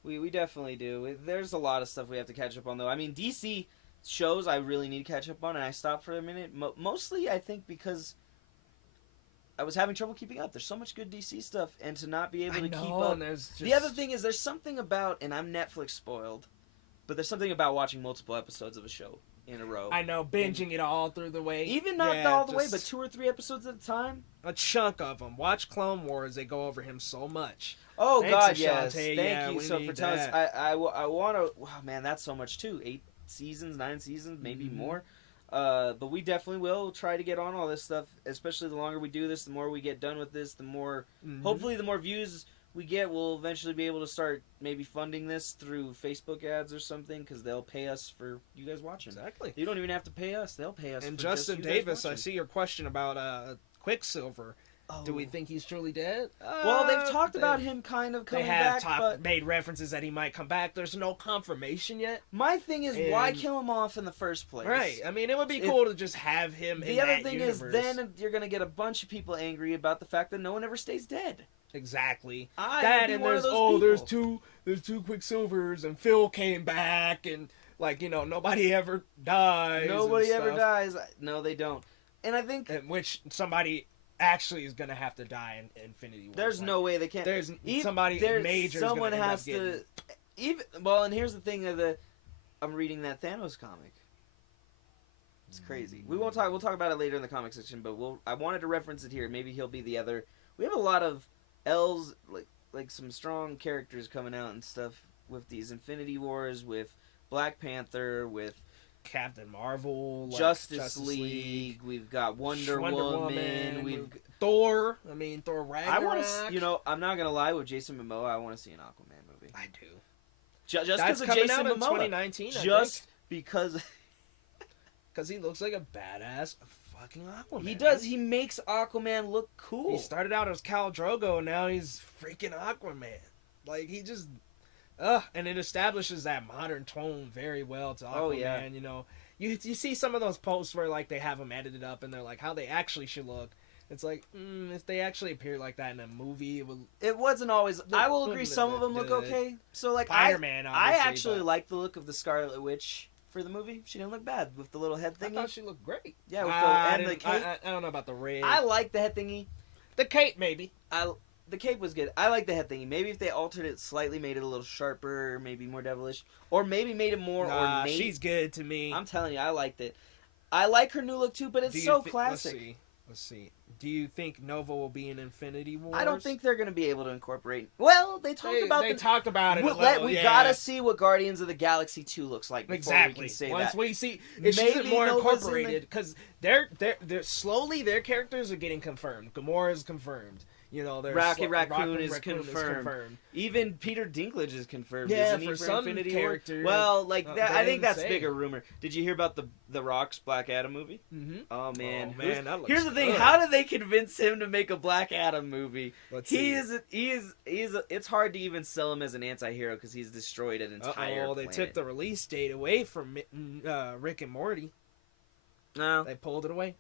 We definitely do. There's a lot of stuff we have to catch up on, though. I mean, DC shows I really need to catch up on, and I stopped for a minute. Mostly, I think, because I was having trouble keeping up. There's so much good DC stuff, and to not be able to keep up. The other thing is, there's something about, and I'm Netflix spoiled, but there's something about watching multiple episodes of a show in a row. I know, binging it all through the way. Even not all the way, but 2 or 3 episodes at a time. A chunk of them. Watch Clone Wars. They go over him so much. Oh, thanks, God, Ashante. yes. Thank you so for telling us. That. I want to... Wow, man, that's so much, too. 8 seasons, 9 seasons, maybe more. But we definitely will try to get on all this stuff, especially the longer we do this, the more we get done with this, the more... Hopefully, the more views we get, we'll eventually be able to start maybe funding this through Facebook ads or something, because they'll pay us for you guys watching. Exactly. You don't even have to pay us. They'll pay us. And for Justin just you Davis, guys I see your question about Quicksilver. Oh. Do we think he's truly dead? Well, they've talked about him kind of coming back. They have made references that he might come back. There's no confirmation yet. My thing is, why kill him off in the first place? Right. I mean, it would be cool to just have him in that universe. The other thing is, then you're going to get a bunch of people angry about the fact that no one ever stays dead. Exactly. That and there's there's two Quicksilvers and Phil came back and nobody ever dies. Nobody ever dies. No, they don't. And I think which somebody actually is gonna have to die in Infinity War. There's no way they can't. There's somebody major. Someone has to. And here's the thing I'm reading that Thanos comic. It's crazy. We'll talk about it later in the comic section, but I wanted to reference it here. Maybe he'll be the other. We have a lot of L's, like like some strong characters coming out and stuff with these Infinity Wars, with Black Panther, with Captain Marvel, like Justice League. We've got Wonder Woman. We've Thor. I mean, Thor Ragnarok. I want to. I'm not gonna lie. With Jason Momoa, I want to see an Aquaman movie. I do. Just that's because of coming Jason out in Momoa. 2019. Just because he looks like a badass fucking Aquaman. He does. He makes Aquaman look cool. He started out as Khal Drogo, and now he's freaking Aquaman. Like, he just... and it establishes that modern tone very well to Aquaman. Oh, yeah. You know, you see some of those posts where, like, they have him edited up, and they're like, how they actually should look. It's like, if they actually appeared like that in a movie, it wasn't always... I will agree, some of them look okay. So, like, Spider-Man, I actually like the look of the Scarlet Witch for the movie. She didn't look bad with the little head thingy. I thought she looked great. Yeah, with the cape. I don't know about the red. I like the head thingy. The cape, maybe. The cape was good. I like the head thingy. Maybe if they altered it slightly, made it a little sharper, maybe more devilish, or maybe made it more ornate. She's good to me. I'm telling you, I liked it. I like her new look too, but it's so classic. Let's see. Do you think Nova will be in Infinity Wars? I don't think they're going to be able to incorporate. Well, they talked about it. We gotta see what Guardians of the Galaxy 2 looks like before we can say Once that. we see if she's more incorporated, because they're slowly their characters are getting confirmed. Gamora is confirmed. You know, Rocket Raccoon is confirmed. Even Peter Dinklage is confirmed. Yeah, isn't he, for some Infinity character. Well, like that, I think that's bigger rumor. Did you hear about the Rock's Black Adam movie? Mm-hmm. Oh man, that looks here's the thing: how did they convince him to make a Black Adam movie? It's hard to even sell him as an anti-hero because he's destroyed an entire planet. They took the release date away from Rick and Morty. No, they pulled it away.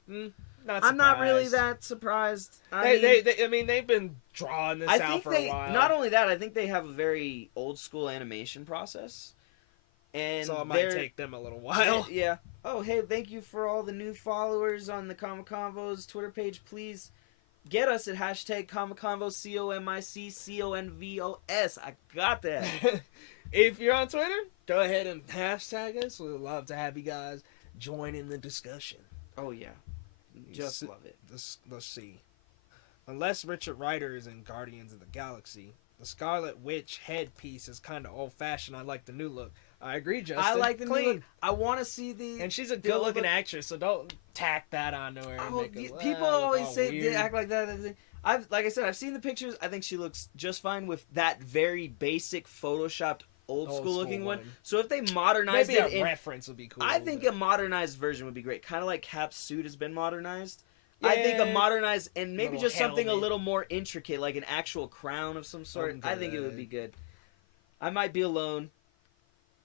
I'm not really that surprised. They've been drawing this out for a while. Not only that, I think they have a very old school animation process, and so it might take them a little while. Yeah. Oh, hey, thank you for all the new followers on the Comiconvos Twitter page. Please get us at hashtag Comiconvos, COMICCONVOS. I got that. If you're on Twitter, go ahead and hashtag us. We'd love to have you guys join in the discussion. Oh yeah. Just love it. Let's see. Unless Richard Rider is in Guardians of the Galaxy, the Scarlet Witch headpiece is kind of old-fashioned. I like the new look. I agree, Justin. I like the new look. I want to see the... And she's a good-looking actress, so don't tack that onto her. People always say they act like that. Like I said, I've seen the pictures. I think she looks just fine with that very basic photoshopped old school looking one. So if they modernized it, maybe a reference would be cool. I think a modernized version would be great. Kind of like Cap's suit has been modernized. Yeah. I think a modernized and maybe just something a little more intricate, like an actual crown of some sort. I think it would be good. I might be alone.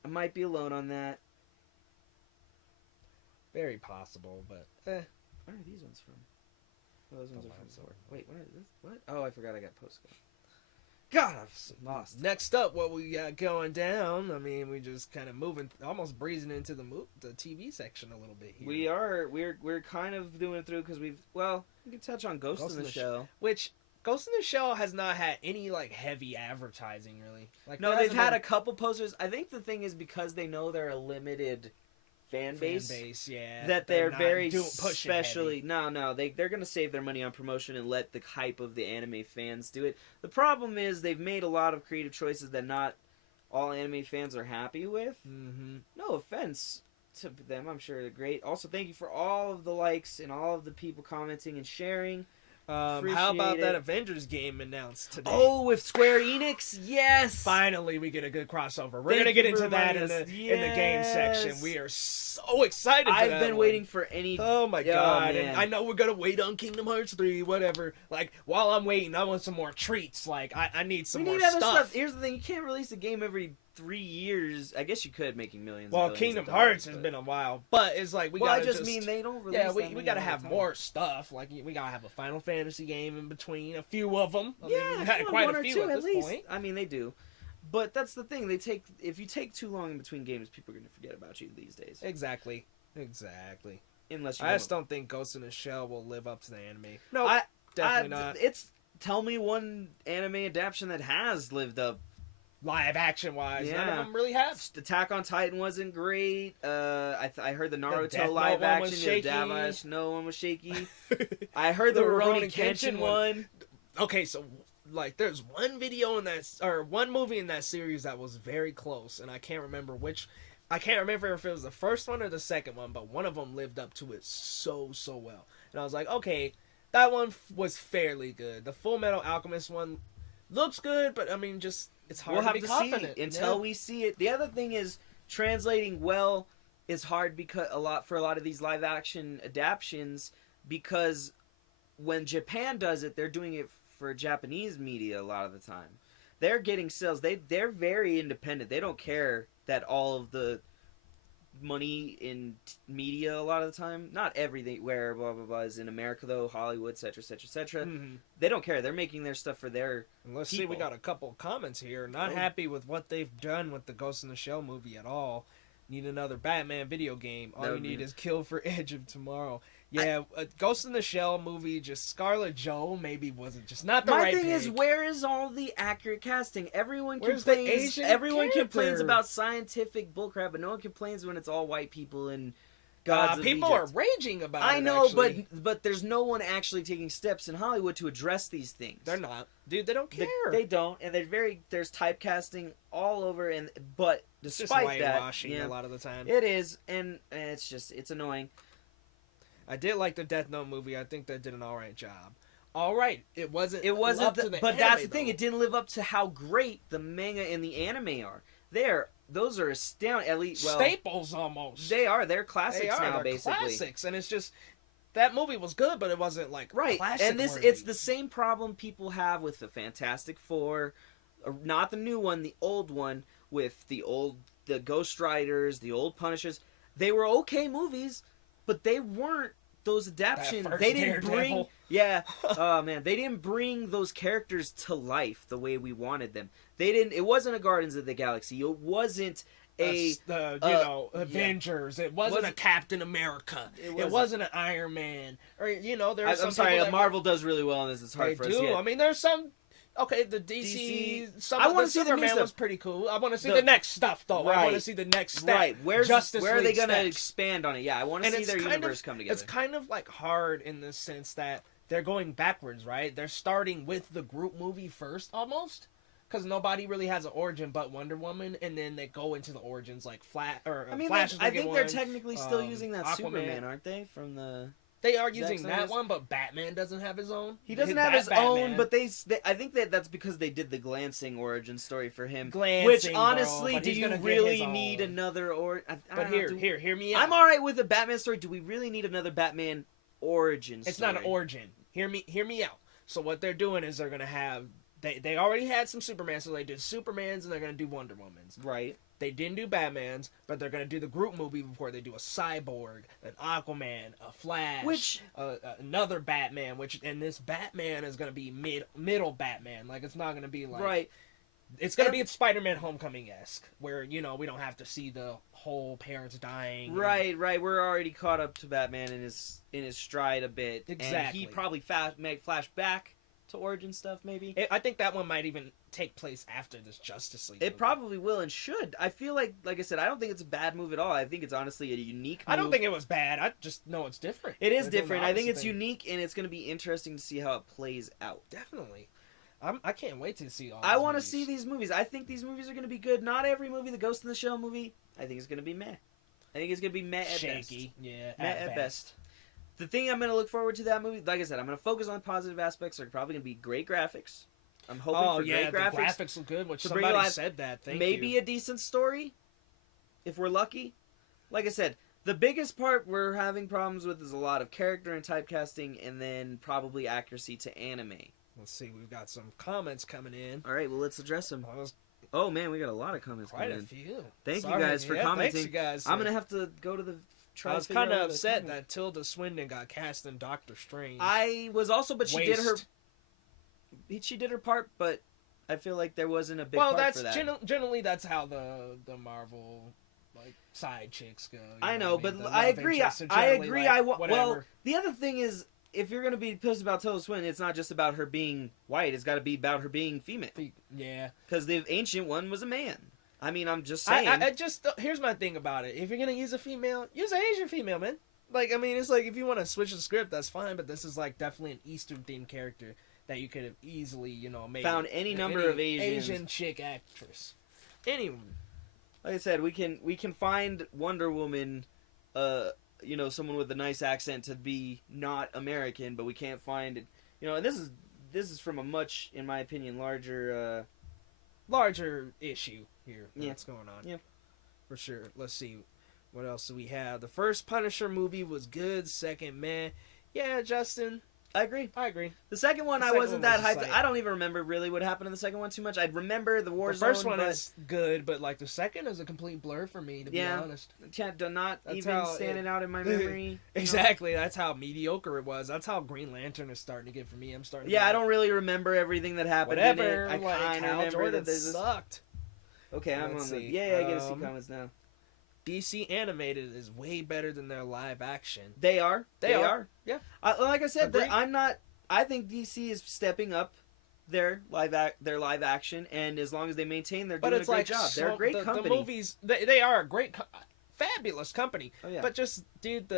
on that. Very possible, but where are these ones from? Oh, those ones are from somewhere. Wait, what is this? What? Oh, I forgot I got postcode. God, I'm lost. Next up, what we got going down? I mean, we just kind of almost breezing into the TV section a little bit here. We are. We're kind of doing it through because we can touch on Ghost in the Shell, which Ghost in the Shell has not had any like heavy advertising really. Like no, they've had a couple posters. I think the thing is because they know they're a limited fan base, yeah, that they're very specially they're gonna save their money on promotion and let the hype of the anime fans do it. The problem is they've made a lot of creative choices that not all anime fans are happy with. No offense to them, I'm sure they're great. Also, thank you for all of the likes and all of the people commenting and sharing. How about that Avengers game announced today? Oh, with Square Enix? Yes! Finally, we get a good crossover. We're going to get into that in the game section. We are so excited for that. I've been waiting for any... Oh, my God. And I know we're going to wait on Kingdom Hearts 3, whatever. Like, while I'm waiting, I want some more treats. Like, I need some more stuff. Other stuff. Here's the thing. You can't release a game every 3 years. I guess you could, making millions. Well, Kingdom Hearts has been a while, but it's like we gotta just mean they don't release. Yeah, we gotta have more stuff. Like we gotta have a Final Fantasy game in between, a few of them. I mean, we had quite a few at this point. I mean, they do, but that's the thing. If you take too long in between games, people are gonna forget about you these days. Exactly. Unless I just don't think Ghost in the Shell will live up to the anime. No, definitely not. Tell me one anime adaptation that has lived up. Live action wise, none of them really have. Attack on Titan wasn't great. I heard the Naruto live action. No one was shaky. I heard the Rurouni Kenshin one. Okay, so like there's one video in that or one movie in that series that was very close, and I can't remember if it was the first one or the second one, but one of them lived up to it so well. And I was like, okay, that one was fairly good. The Full Metal Alchemist one looks good, but I mean, just it's hard to be confident until we see it. The other thing is translating well is hard because a lot of these live action adaptions, because when Japan does it, they're doing it for Japanese media a lot of the time. They're getting sales. They're very independent. They don't care that all of the money in media a lot of the time, not everything where blah blah blah is in America though, Hollywood, etc. Mm-hmm. They don't care. They're making their stuff for their Let's people. see, we got a couple comments here. Not happy with what they've done with the Ghost in the Shell movie at all. Need another Batman video game. All you need is Kill for Edge of Tomorrow. Yeah, a Ghost in the Shell movie, just Scarlett Jo maybe wasn't just not the right pick. My thing is, where is all the accurate casting? Everyone Where's complains. Everyone complains about scientific bullcrap, but no one complains when it's all white people and gods of people Egypt. are raging about it. I know, actually. but there's no one actually taking steps in Hollywood to address these things. They're not, dude. They don't care. They don't, and there's typecasting all over. But despite just whitewashing a lot of the time, it is, and it's annoying. I did like the Death Note movie. I think they did an alright job. Alright, it wasn't up to the but anime, that's the thing. though. It didn't live up to how great the manga and the anime are. Those are astounding. At least, staples almost. They are. They're classics now, They're basically. Classics, and it's just that movie was good, but it wasn't like right. classic And it's the same problem people have with the Fantastic Four, not the new one, the old one with the Ghost Riders, the old Punishers. They were okay movies, but they weren't those adaptations. They didn't bring oh man, they didn't bring those characters to life the way we wanted them. It wasn't a Guardians of the Galaxy. It wasn't Avengers. It wasn't a Captain America. It wasn't an Iron Man. Or there's I'm sorry, Marvel does really well on this. It's hard for us. I mean, there's some. Okay, the DC some I of want the to see the Superman new was pretty cool. I want to see the next stuff though. Right. I want to see the next step. Right. Where are they going to steps. expand on it? Yeah, I want to see their universe come together. It's kind of like hard in the sense that they're going backwards, right? They're starting with the group movie first almost. Because nobody really has an origin but Wonder Woman, and then they go into the origins like Flash. I think they're technically still using that Aquaman. Superman, aren't they? From the they are using that one, but Batman doesn't have his own. He doesn't have his own, but I think that's because they did the glancing origin story for him. Which honestly, do you really need another hear me out. I'm all right with the Batman story. Do we really need another Batman origin story? It's not an origin. Hear me out. So what they're doing is they're gonna have. They already had some Superman, so they did Supermans and they're going to do Wonder Womans. Right. They didn't do Batmans, but they're going to do the group movie before they do a Cyborg, an Aquaman, a Flash, another Batman, and this Batman is going to be middle Batman. Like, it's not going to be like... Right. It's going to be Spider-Man Homecoming-esque, where, we don't have to see the whole parents dying. Right. We're already caught up to Batman in his stride a bit. Exactly. And he probably may flash back to origin stuff, maybe. I think that one might even take place after this Justice League. It probably will and should. I feel like I said, I don't think it's a bad move at all. I think it's honestly a unique move. I don't think it was bad. I just know it's different. It is different. I think it's unique, and it's going to be interesting to see how it plays out. Definitely. I can't wait to see all. I want to see these movies. I think these movies are going to be good. Not every movie, the Ghost in the Shell movie, I think it's going to be meh. I think it's going to be meh at best. Yeah, meh at best. The thing I'm going to look forward to that movie, like I said, I'm going to focus on positive aspects. They're probably going to be great graphics. I'm hoping for great graphics. The graphics look good, which somebody said that. Maybe a decent story, if we're lucky. Like I said, the biggest part we're having problems with is a lot of character and typecasting, and then probably accuracy to anime. Let's see, we've got some comments coming in. All right, well, let's address them. Oh, man, we got a lot of comments coming in. Quite a few. Thank you guys for commenting. Thanks, you guys. I'm going to have to go to the... I was kind of upset that Tilda Swinton got cast in Doctor Strange. I was also, but she did her part, but I feel like there wasn't a big part for that. Generally that's how the Marvel side chicks go. I know, but I agree. Well, the other thing is, if you're gonna be pissed about Tilda Swinton, it's not just about her being white. It's got to be about her being female. Yeah, because the ancient one was a man. I mean, I'm just saying. Here's my thing about it. If you're gonna use a female, use an Asian female, man. Like, I mean, it's like if you want to switch the script, that's fine. But this is definitely an Eastern themed character. that you could have easily, made Found any number of Asian chick actress. Anyone. Like I said, we can find Wonder Woman, someone with a nice accent to be not American, but we can't find it. And this is from a much, in my opinion, larger issue here. What's going on? Yeah, for sure. Let's see, what else do we have? The first Punisher movie was good. Second, meh. Yeah, Justin. I agree. The second one, I wasn't that hyped. I don't even remember really what happened in the second one too much. I remember the war zone. The first one is good, but like the second is a complete blur for me, to be honest. Not even standing out in my memory. Exactly. That's how mediocre it was. That's how Green Lantern is starting to get for me. I don't really remember everything that happened in it. I kind of remember that this sucked. Okay, I'm on the... I get to see comments now. DC animated is way better than their live action. They are. Yeah. Like I said, I think DC is stepping up their live action, and as long as they maintain, they're doing a great job. They're a great company. The movies, they are a great, fabulous company. Oh, yeah. But just, dude,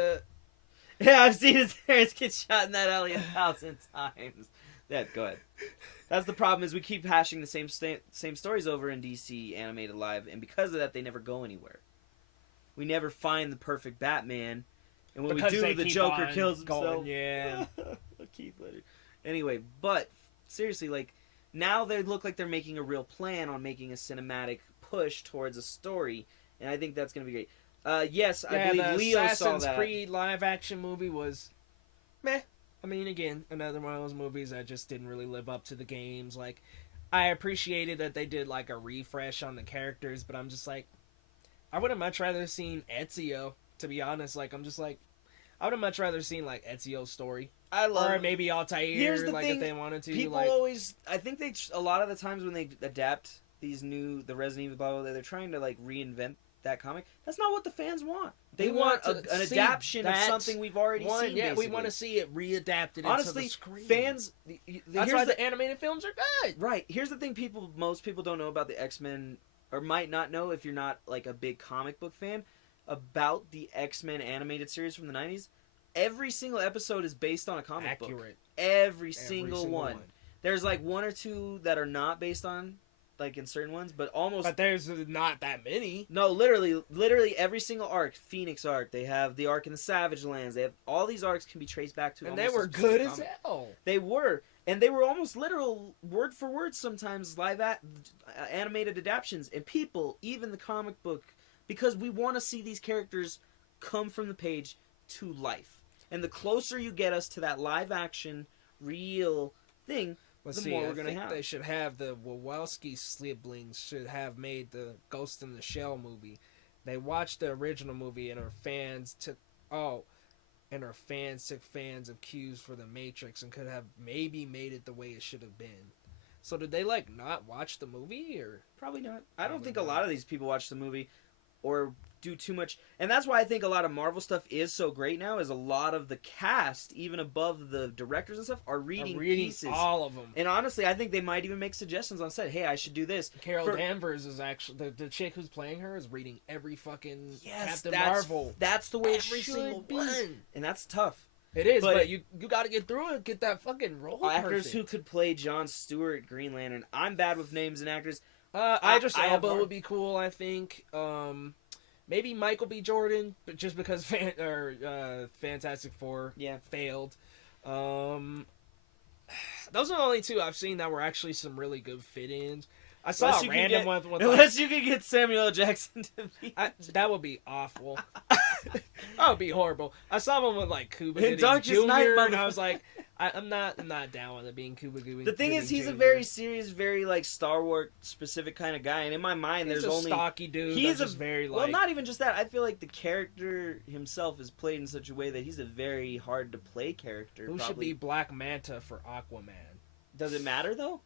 Yeah, I've seen his parents get shot in that alley 1,000 times. Yeah, go ahead. That's the problem, is we keep hashing the same stories over in DC animated live, and because of that, they never go anywhere. We never find the perfect Batman, and when we do, the Joker kills himself. Yeah. Keith Ledger. Anyway, but seriously, like, now they look like they're making a real plan on making a cinematic push towards a story, and I think that's going to be great. Yes, I believe Leo saw that. Assassin's Creed live action movie was meh. I mean, again, another one of those movies that just didn't really live up to the games. Like, I appreciated that they did like a refresh on the characters, but I'm just like, I would have much rather seen Ezio, to be honest. Like, I'm just like, I would have much rather seen like Ezio's story. Or maybe Altair, if they wanted to. People always, I think a lot of the times when they adapt the Resident Evil, blah, blah, blah, they're trying to like reinvent that comic. That's not what the fans want. They want an adaptation of something we've already seen. Yeah, we want to see it readapted into the screen. Fans, that's why the animated films are good. Right. Here's the thing: most people don't know about the X-Men, or might not know if you're not like a big comic book fan, about the X-Men animated series from the 90s. Every single episode is based on a comic book. Every single one. There's like one or two that are not based on, like in certain ones, but almost. But there's not that many. No, literally every single arc. Phoenix arc. They have the arc in the Savage Lands. They have all these arcs can be traced back to. And they were good as hell. They were, and they were almost literal, word for word. Sometimes animated adaptations, and people, even the comic book, because we want to see these characters come from the page to life. And the closer you get us to that live action, real thing, the more we're going to have. They should have the Wachowski siblings should have made the Ghost in the Shell movie. They watched the original movie and our fans took fans of cues for the Matrix and could have maybe made it the way it should have been. So did they like not watch the movie, or probably not? I don't think a lot of these people watch the movie or do too much, and that's why I think a lot of Marvel stuff is so great now. Is a lot of the cast, even above the directors and stuff, are reading pieces, all of them. And honestly, I think they might even make suggestions on set. Hey, I should do this. Carol Danvers is actually the chick who's playing her is reading every fucking Captain Marvel. That's the way every single one, and that's tough. It is, but you got to get through it. Get that fucking role. Actors who could play Jon Stewart, Green Lantern. I'm bad with names and actors. Idris Elba would be cool, I think. Maybe Michael B. Jordan, but just because Fantastic Four failed. Those are the only two I've seen that were actually some really good fit-ins. I saw a random one with unless you could get Samuel L. Jackson to be... that would be awful. That would be horrible. I saw one with like Cuba Gooding Jr. and I was like, I'm not down with it being Cuba Gooding. The thing is, he's a very serious, very like Star Wars specific kind of guy, and in my mind, he's there's only stocky dude. He's just very like. Well, not even just that. I feel like the character himself is played in such a way that he's a very hard to play character. Who should be Black Manta for Aquaman? Does it matter though?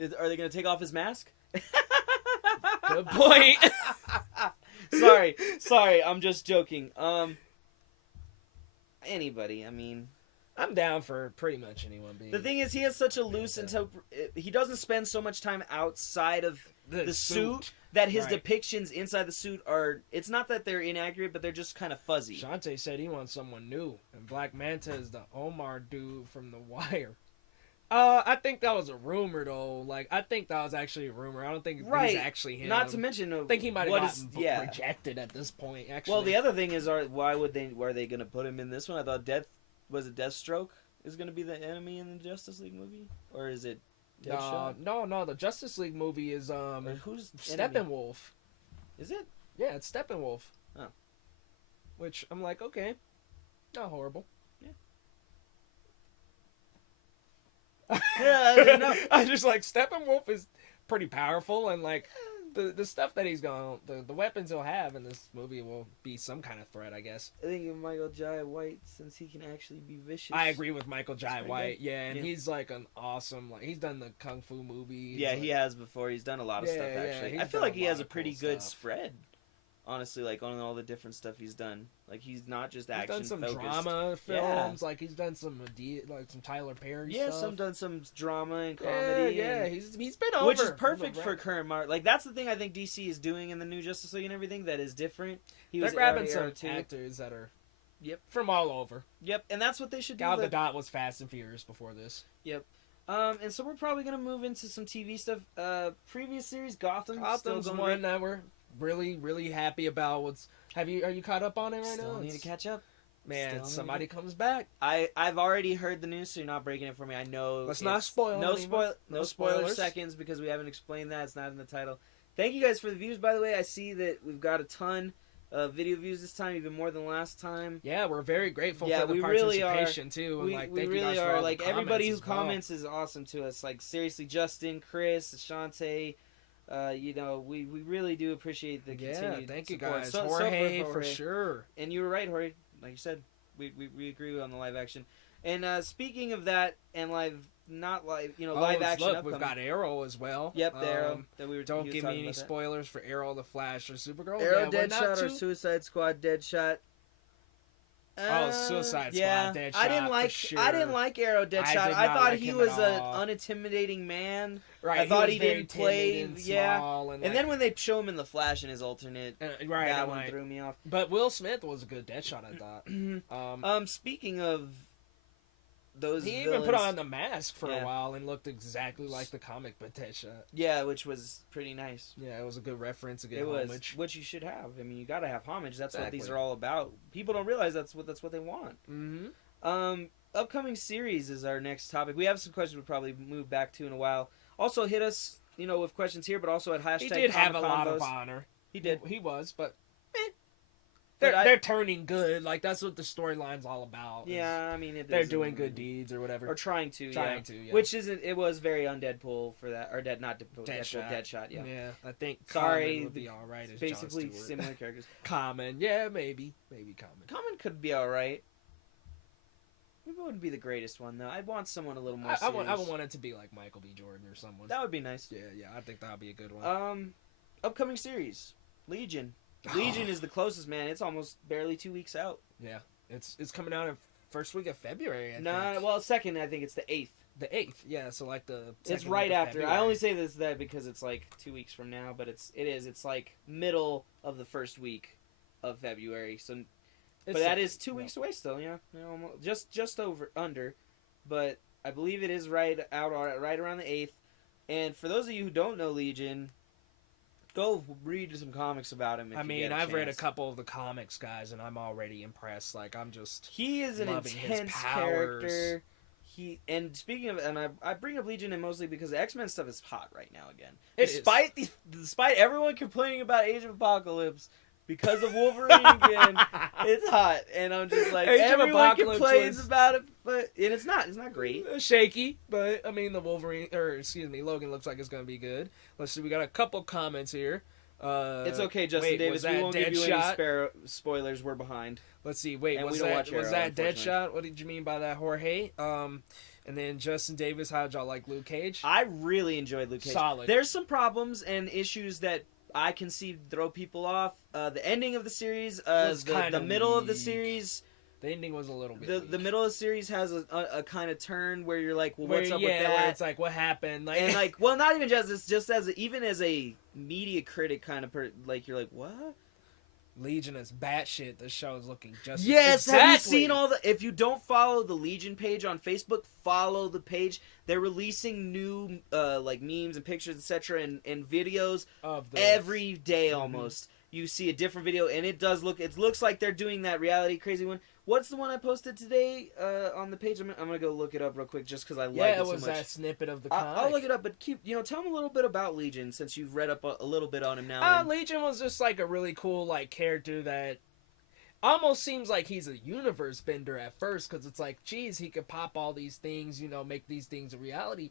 Are they going to take off his mask? Good point. Sorry, I'm just joking. Anybody, I mean, I'm down for pretty much anyone being. The thing is, he has such a loose he doesn't spend so much time outside of the suit that his depictions inside the suit are. It's not that they're inaccurate, but they're just kind of fuzzy. Shantae said he wants someone new, and Black Manta is the Omar dude from The Wire. I think that was a rumor though. Like, I think that was actually a rumor. I don't think he's actually him. Not to mention, I think he might have gotten rejected at this point. Actually, well, the other thing is, why were they going to put him in this one? I thought Deathstroke is going to be the enemy in the Justice League movie, or is it Deadshot? No. The Justice League movie is who's Steppenwolf. Is it? Yeah, it's Steppenwolf. Oh. Which I'm like, okay, not horrible. Yeah, no. I just like Steppenwolf is pretty powerful, and like the stuff that he's going, the weapons he'll have in this movie will be some kind of threat, I guess. I think of Michael Jai White, since he can actually be vicious. I agree with Michael Jai White. Good. Yeah, and he's like an awesome, like, he's done the Kung Fu movie. Yeah, like, he has before. He's done a lot of stuff actually. I feel like he has a pretty good spread. Honestly, like on all the different stuff he's done, like he's not just action focused. He's done some drama films, like he's done some some Tyler Perry stuff. Done some drama and comedy. Yeah, he's been over, which is perfect for current Marvel. Like that's the thing I think DC is doing in the new Justice League and everything that is different. They're grabbing some actors that are from all over. Yep, and that's what they should do. Gal Gadot was Fast and Furious before this. Yep. And so we're probably gonna move into some TV stuff. Previous series, Gotham's one that we're really happy about. Are you caught up on it right now? Need to catch up. Man, somebody comes back. I've already heard the news, so you're not breaking it for me. I know. Let's not spoil. No spoiler seconds because we haven't explained that. It's not in the title. Thank you guys for the views, by the way. I see that we've got a ton of video views this time, even more than last time. Yeah, we're very grateful for the participation too. And we really are. Like everybody who comments is awesome to us. Like seriously, Justin, Chris, Ashante. We really do appreciate the continued thank you support. guys. Jorge, for sure. And you were right, Jorge. Like you said, we agree on the live action. And speaking of that, and live action. Look, we've got Arrow as well. Yep, the Arrow that we were. Don't give me any spoilers for Arrow, the Flash, or Supergirl. Arrow, Deadshot, or Suicide Squad, Deadshot. Suicide Squad, Deadshot. I didn't like Arrow, Deadshot. I thought he was an unintimidating man. Right, I thought he didn't play. And then when they show him in the Flash in his alternate, that one threw me off. But Will Smith was a good Deadshot, I thought. Speaking of those, he even put on the mask for a while and looked exactly like the comic book Deadshot. Yeah, which was pretty nice. Yeah, it was a good reference, a good homage. Which you should have. I mean, you got to have homage. That's what these are all about. People don't realize that's what they want. Mm-hmm. Upcoming series is our next topic. We have some questions we'll probably move back to in a while. Also, hit us, with questions here, but also at hashtag. He did have a lot of honor. He did. He was, but. They're turning good. Like, that's what the storyline's all about. Yeah, I mean, they're doing good deeds or whatever. Or trying to, yeah. Which isn't, it was very un-Deadpool for that. Or not Deadshot, yeah. Yeah, I think Common would be alright as basically similar characters. Common, yeah, maybe Common. Common could be alright. It wouldn't be the greatest one, though. I'd want someone a little more serious. I would want it to be like Michael B. Jordan or someone. That would be nice. Yeah, I think that would be a good one. Upcoming series, Legion. Legion is the closest, man. It's almost barely 2 weeks out. Yeah, it's coming out in first week of February. I think. Well, second. I think it's the 8th. The 8th, yeah. So like it's right after. February. I only say that because it's like 2 weeks from now, but it's like middle of the first week of February. So, but that is 2 weeks away still. Yeah, just under, but I believe it is right around the 8th. And for those of you who don't know Legion. Go read some comics about him. I've read a couple of the comics, guys, and I'm already impressed. Like, he is an intense character. And speaking of, and I bring up Legion and mostly because the X-Men stuff is hot right now again. Despite everyone complaining about Age of Apocalypse because of Wolverine again, it's hot, and I'm just like everyone complains about it, and it's not great. Shaky, but I mean Logan looks like it's gonna be good. Let's see, we got a couple comments here. It's okay, Justin Davis. We won't give you any spoilers. We're behind. Let's see. Wait, was that Deadshot? What did you mean by that, Jorge? And then Justin Davis, how'd y'all like Luke Cage? I really enjoyed Luke Cage. Solid. There's some problems and issues that I can see throw people off. The ending of the series, the middle of the series. The ending was a little bit. The middle of the series has a kind of turn where you're like, well, what's up with that? Where it's like, what happened? Like, and like, well, not even just as a media critic kind of like, you're like, what? Legion is batshit. This show is looking just Yes, exactly. have you seen all the... If you don't follow the Legion page on Facebook, follow the page. They're releasing new like memes and pictures, etc. and videos of every day almost. You see a different video, and it looks like they're doing that reality crazy one. What's the one I posted today on the page? I'm gonna go look it up real quick just because I like it so much. Yeah, it was that snippet of the comic. I'll look it up, but tell me a little bit about Legion since you've read up a little bit on him now. Legion was just like a really cool like character that almost seems like he's a universe bender at first because it's like, geez, he could pop all these things, make these things a reality.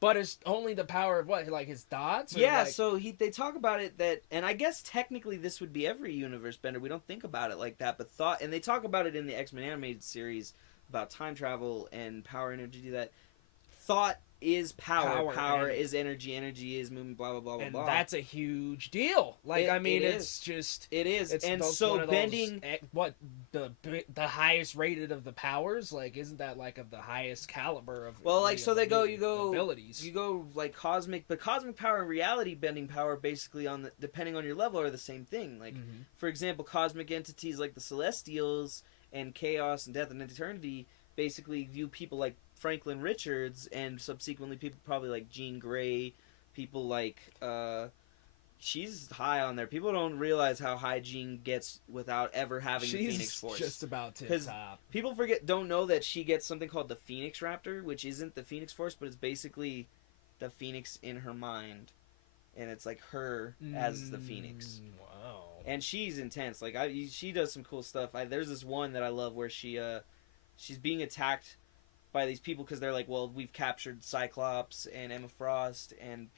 But it's only the power of what, like his thoughts? Yeah, so they talk about it that, and I guess technically this would be every universe bender. We don't think about it like that, but and they talk about it in the X-Men animated series about time travel and power energy. That thought is power is energy is movement, blah blah blah blah. And blah. that's a huge deal. Like it's just it is, and so bending the highest rated of the powers. Like, isn't that like of the highest caliber of? Well, like so you go abilities. You go like cosmic power and reality bending power basically depending on your level are the same thing. Like for example, cosmic entities like the Celestials and Chaos and Death and Eternity basically view people like Franklin Richards and subsequently people probably like Jean Grey, people like she's high on there. People don't realize how high Jean gets without ever having the Phoenix Force. She's just about to top. People don't know that she gets something called the Phoenix Raptor, which isn't the Phoenix Force, but it's basically the Phoenix in her mind, and it's like her as the Phoenix. Wow. And she's intense. Like she does some cool stuff. There's this one that I love where she's being attacked by these people because they're like, well, we've captured Cyclops and Emma Frost, and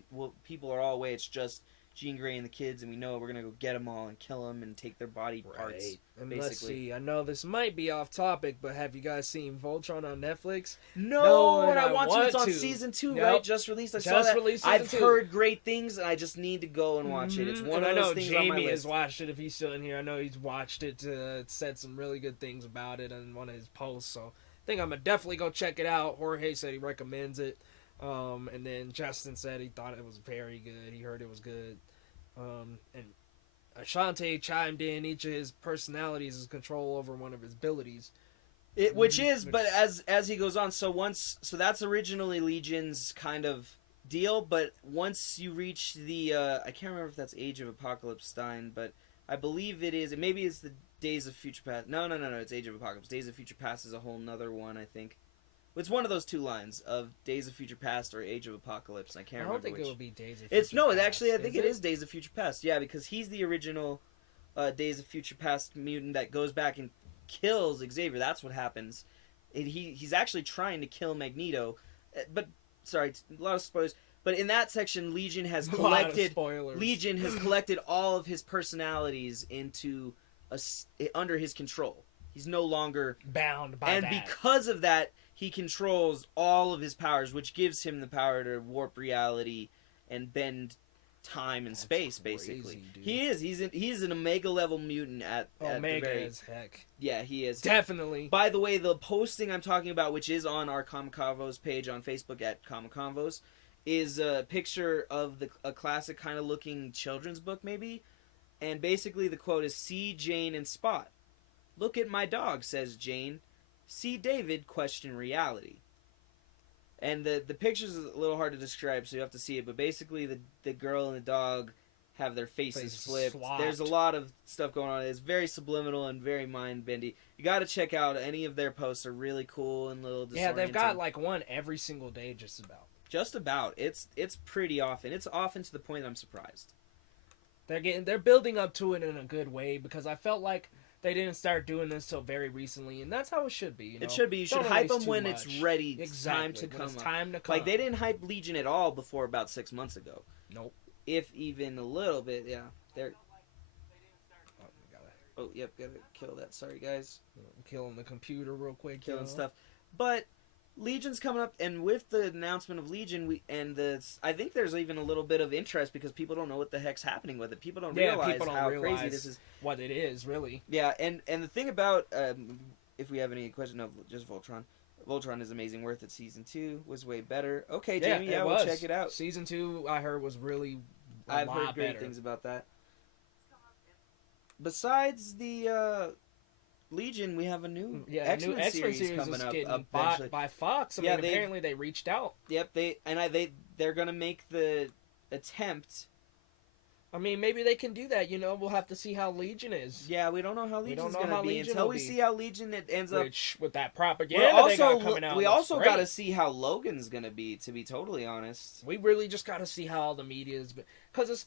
people are all away. It's just Jean Grey and the kids, and we know we're gonna go get them all and kill them and take their body parts. And basically. let's see. I know this might be off topic, but have you guys seen Voltron on Netflix? No, and I want to. It's on season 2, right? Just released. I saw that. I've heard great things, and I just need to go and watch it. It's one of those things on my list. Jamie has watched it. If he's still in here, I know he's watched it. Said some really good things about it in one of his posts. So I think I'm gonna definitely go check it out. Jorge said he recommends it, and then Justin said he thought it was very good. He heard it was good. And Ashante chimed in, each of his personalities is control over one of his abilities. But as he goes on, so that's originally Legion's kind of deal, but once you reach the, I can't remember if that's Age of Apocalypse Stein, but I believe it is, maybe it's the Days of Future Past. No, it's Age of Apocalypse. Days of Future Past is a whole nother one, I think. It's one of those two lines of Days of Future Past or Age of Apocalypse. I can't remember which. I don't think it would be Days of Future Past. Actually, I think it is Days of Future Past. Yeah, because he's the original Days of Future Past mutant that goes back and kills Xavier. That's what happens. He's actually trying to kill Magneto. But, sorry, a lot of spoilers. But in that section, Legion has collected all of his personalities under his control. He's no longer bound by that. And because of that, he controls all of his powers, which gives him the power to warp reality and bend time and space, basically. Dude. He is. He's an Omega level mutant at Omega the very... as heck. Yeah, he is. Definitely. By the way, the posting I'm talking about, which is on our Comiconvos page on Facebook at Comiconvos, is a picture of a classic kind of looking children's book, maybe. And basically the quote is, "See Jane and Spot. Look at my dog," says Jane. "See David, question reality." And the picture's a little hard to describe, so you have to see it. But basically, the girl and the dog have their faces flipped. Swapped. There's a lot of stuff going on. It's very subliminal and very mind-bendy. You got to check out any of their posts. Are really cool and little disorienting. Yeah, they've got like one every single day, just about. Just about. It's pretty often. It's often to the point that I'm surprised. They're building up to it in a good way, because I felt like they didn't start doing this till very recently, and that's how it should be. It should be. You should hype them when it's ready. Exactly. It's time to come. Like, they didn't hype Legion at all before about 6 months ago. Nope. If even a little bit, yeah. Oh, yep, gotta kill that. Sorry, guys. Killing the computer real quick. Killing stuff. But Legion's coming up, and with the announcement of Legion, I think there's even a little bit of interest because people don't know what the heck's happening with it. People don't realize how crazy this is. What it is, really. Yeah, and the thing about, if we have any question of just Voltron is amazing. Worth it. Season 2 was way better. Okay, Jamie, we'll check it out. Season 2, I heard, was really I've heard great things about that. besides the Legion, we have a new X-Men series coming up getting eventually. bought by Fox. I mean, apparently they reached out. Yep, they're gonna make the attempt. I mean, maybe they can do that. We'll have to see how Legion is. Yeah, we don't know how Legion's gonna be until we see how Legion ends up. With that propaganda they got coming out. We also got to see how Logan's gonna be. To be totally honest, we really just got to see how all the media is, because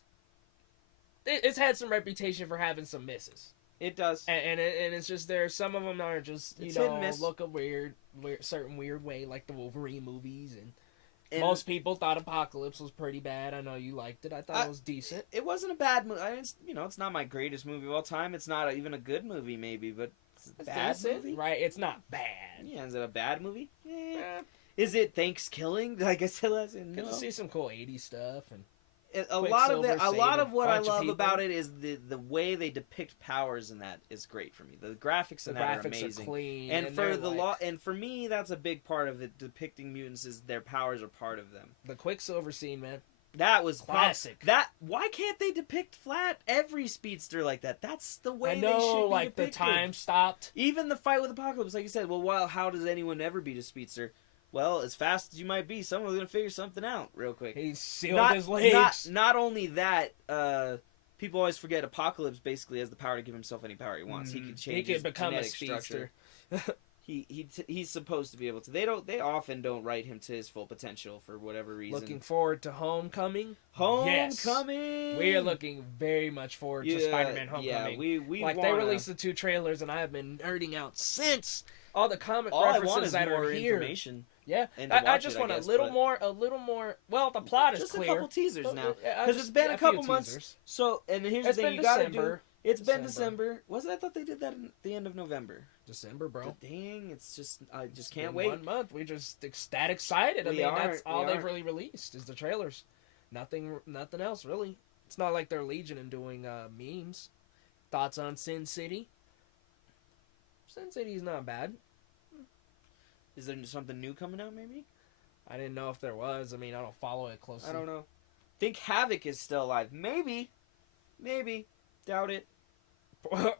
it's had some reputation for having some misses. It does, and it's just some of them are just look a weird certain weird way, like the Wolverine movies, and most people thought Apocalypse was pretty bad. I know you liked it. I thought it was decent. It wasn't a bad movie. It's not my greatest movie of all time. It's not even a good movie, maybe, but it's a bad movie, right? It's not bad. Yeah, is it a bad movie? Is it Thanksgiving? Like I said last time, no. Good to see some cool '80s stuff and. A lot of what I love about it is the way they depict powers, and that is great for me. The graphics in that are amazing. Are clean, and for me, that's a big part of it. Depicting mutants is their powers are part of them. The Quicksilver scene, man, that was classic. Why can't they depict flat every speedster like that? That's the way I know, they should be like depicted. the time stopped. Even the fight with Apocalypse, like you said. Well, how does anyone ever beat a speedster? Well, as fast as you might be, someone's going to figure something out real quick. He sealed his legs. Not only that, people always forget Apocalypse basically has the power to give himself any power he wants. He can change his become genetic a speedster. structure. He's supposed to be able to. They often don't write him to his full potential for whatever reason. Looking forward to Homecoming. Yes. We are looking very much forward to Spider-Man Homecoming. Yeah, we they released the 2 trailers, and I have been nerding out since all the comic references that are here. Information. Yeah, I just want a little more. Well, the plot is just clear. Just a couple teasers now, because it's been a couple months. Teasers. So, and here's the thing: you got to do. It's been December. I thought they did that at the end of November. December, bro. But dang, I just can't wait. wait. 1 month. We just excited. That's all they've really released is the trailers. Nothing else really. It's not like they're Legion and doing memes. Thoughts on Sin City? Sin City's not bad. Is there something new coming out, maybe? I didn't know if there was. I mean, I don't follow it closely. I don't know. Think Havoc is still alive. Maybe. Doubt it.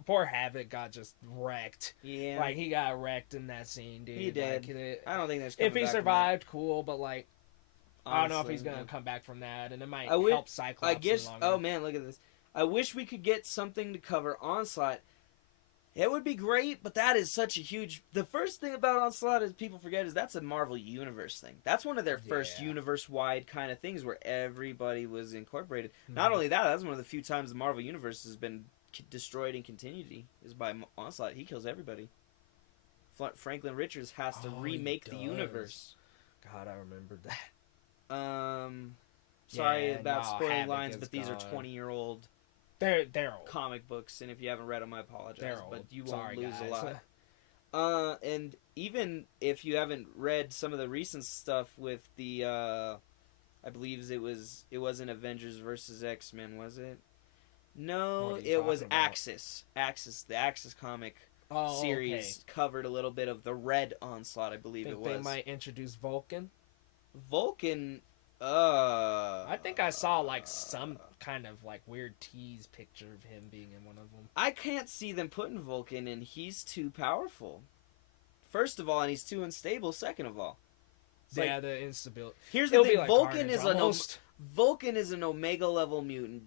Poor Havoc got just wrecked. Yeah. Like, he got wrecked in that scene, dude. He did. Like, I don't think there's if he survived, cool, but, like, honestly, I don't know if he's going to come back from that, and it might help Cyclops. I guess, oh, man, look at this. I wish we could get something to cover Onslaught. It would be great, but that is such a huge... The first thing about Onslaught is people forget is that's a Marvel Universe thing. That's one of their first universe-wide kind of things where everybody was incorporated. Not only that, that's one of the few times the Marvel Universe has been destroyed in continuity is by Onslaught. He kills everybody. Franklin Richards has to remake the universe. God, I remembered that. Sorry about spoiling lines, but these are 20-year-old... They're old. Comic books, and if you haven't read them, I apologize. They're old. But you won't lose guys. a lot. And even if you haven't read some of the recent stuff with the, I believe it wasn't Avengers versus X-Men, was it? No, it was Axis. The Axis comic series covered a little bit of the Red Onslaught, I believe it was. They might introduce Vulcan. I think I saw like some kind of like weird tease picture of him being in one of them. I can't see them putting Vulcan in. He's too powerful. First of all, and he's too unstable. Second of all, the instability. Here's the thing: like Vulcan is an Omega level mutant,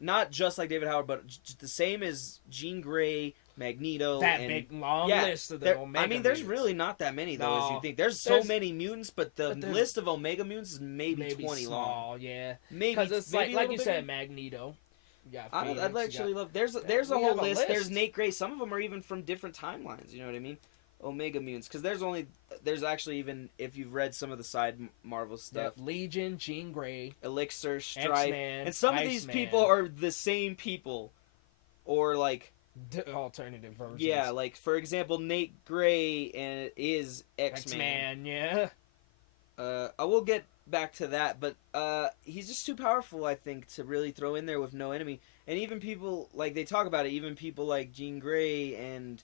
not just like David Howard, but the same as Jean Grey, Magneto. That big long list of the Omega. I mean, there's really not that many though, as you think. There's so many mutants, but the list of Omega mutants is maybe 20 small, long. Yeah, maybe because it's maybe like you said, Magneto. Yeah, I'd actually love. There's a whole list. There's Nate Gray. Some of them are even from different timelines. You know what I mean? Omega mutants, because there's actually even if you've read some of the side Marvel stuff, Legion, Jean Grey, Elixir, Strife, X-Man, and some of these people are the same people, or like alternative versions. Yeah, like for example, Nate Gray is X-Man. Yeah. I will get back to that, but he's just too powerful, I think, to really throw in there with no enemy. And even people like they talk about it. Even people like Jean Grey and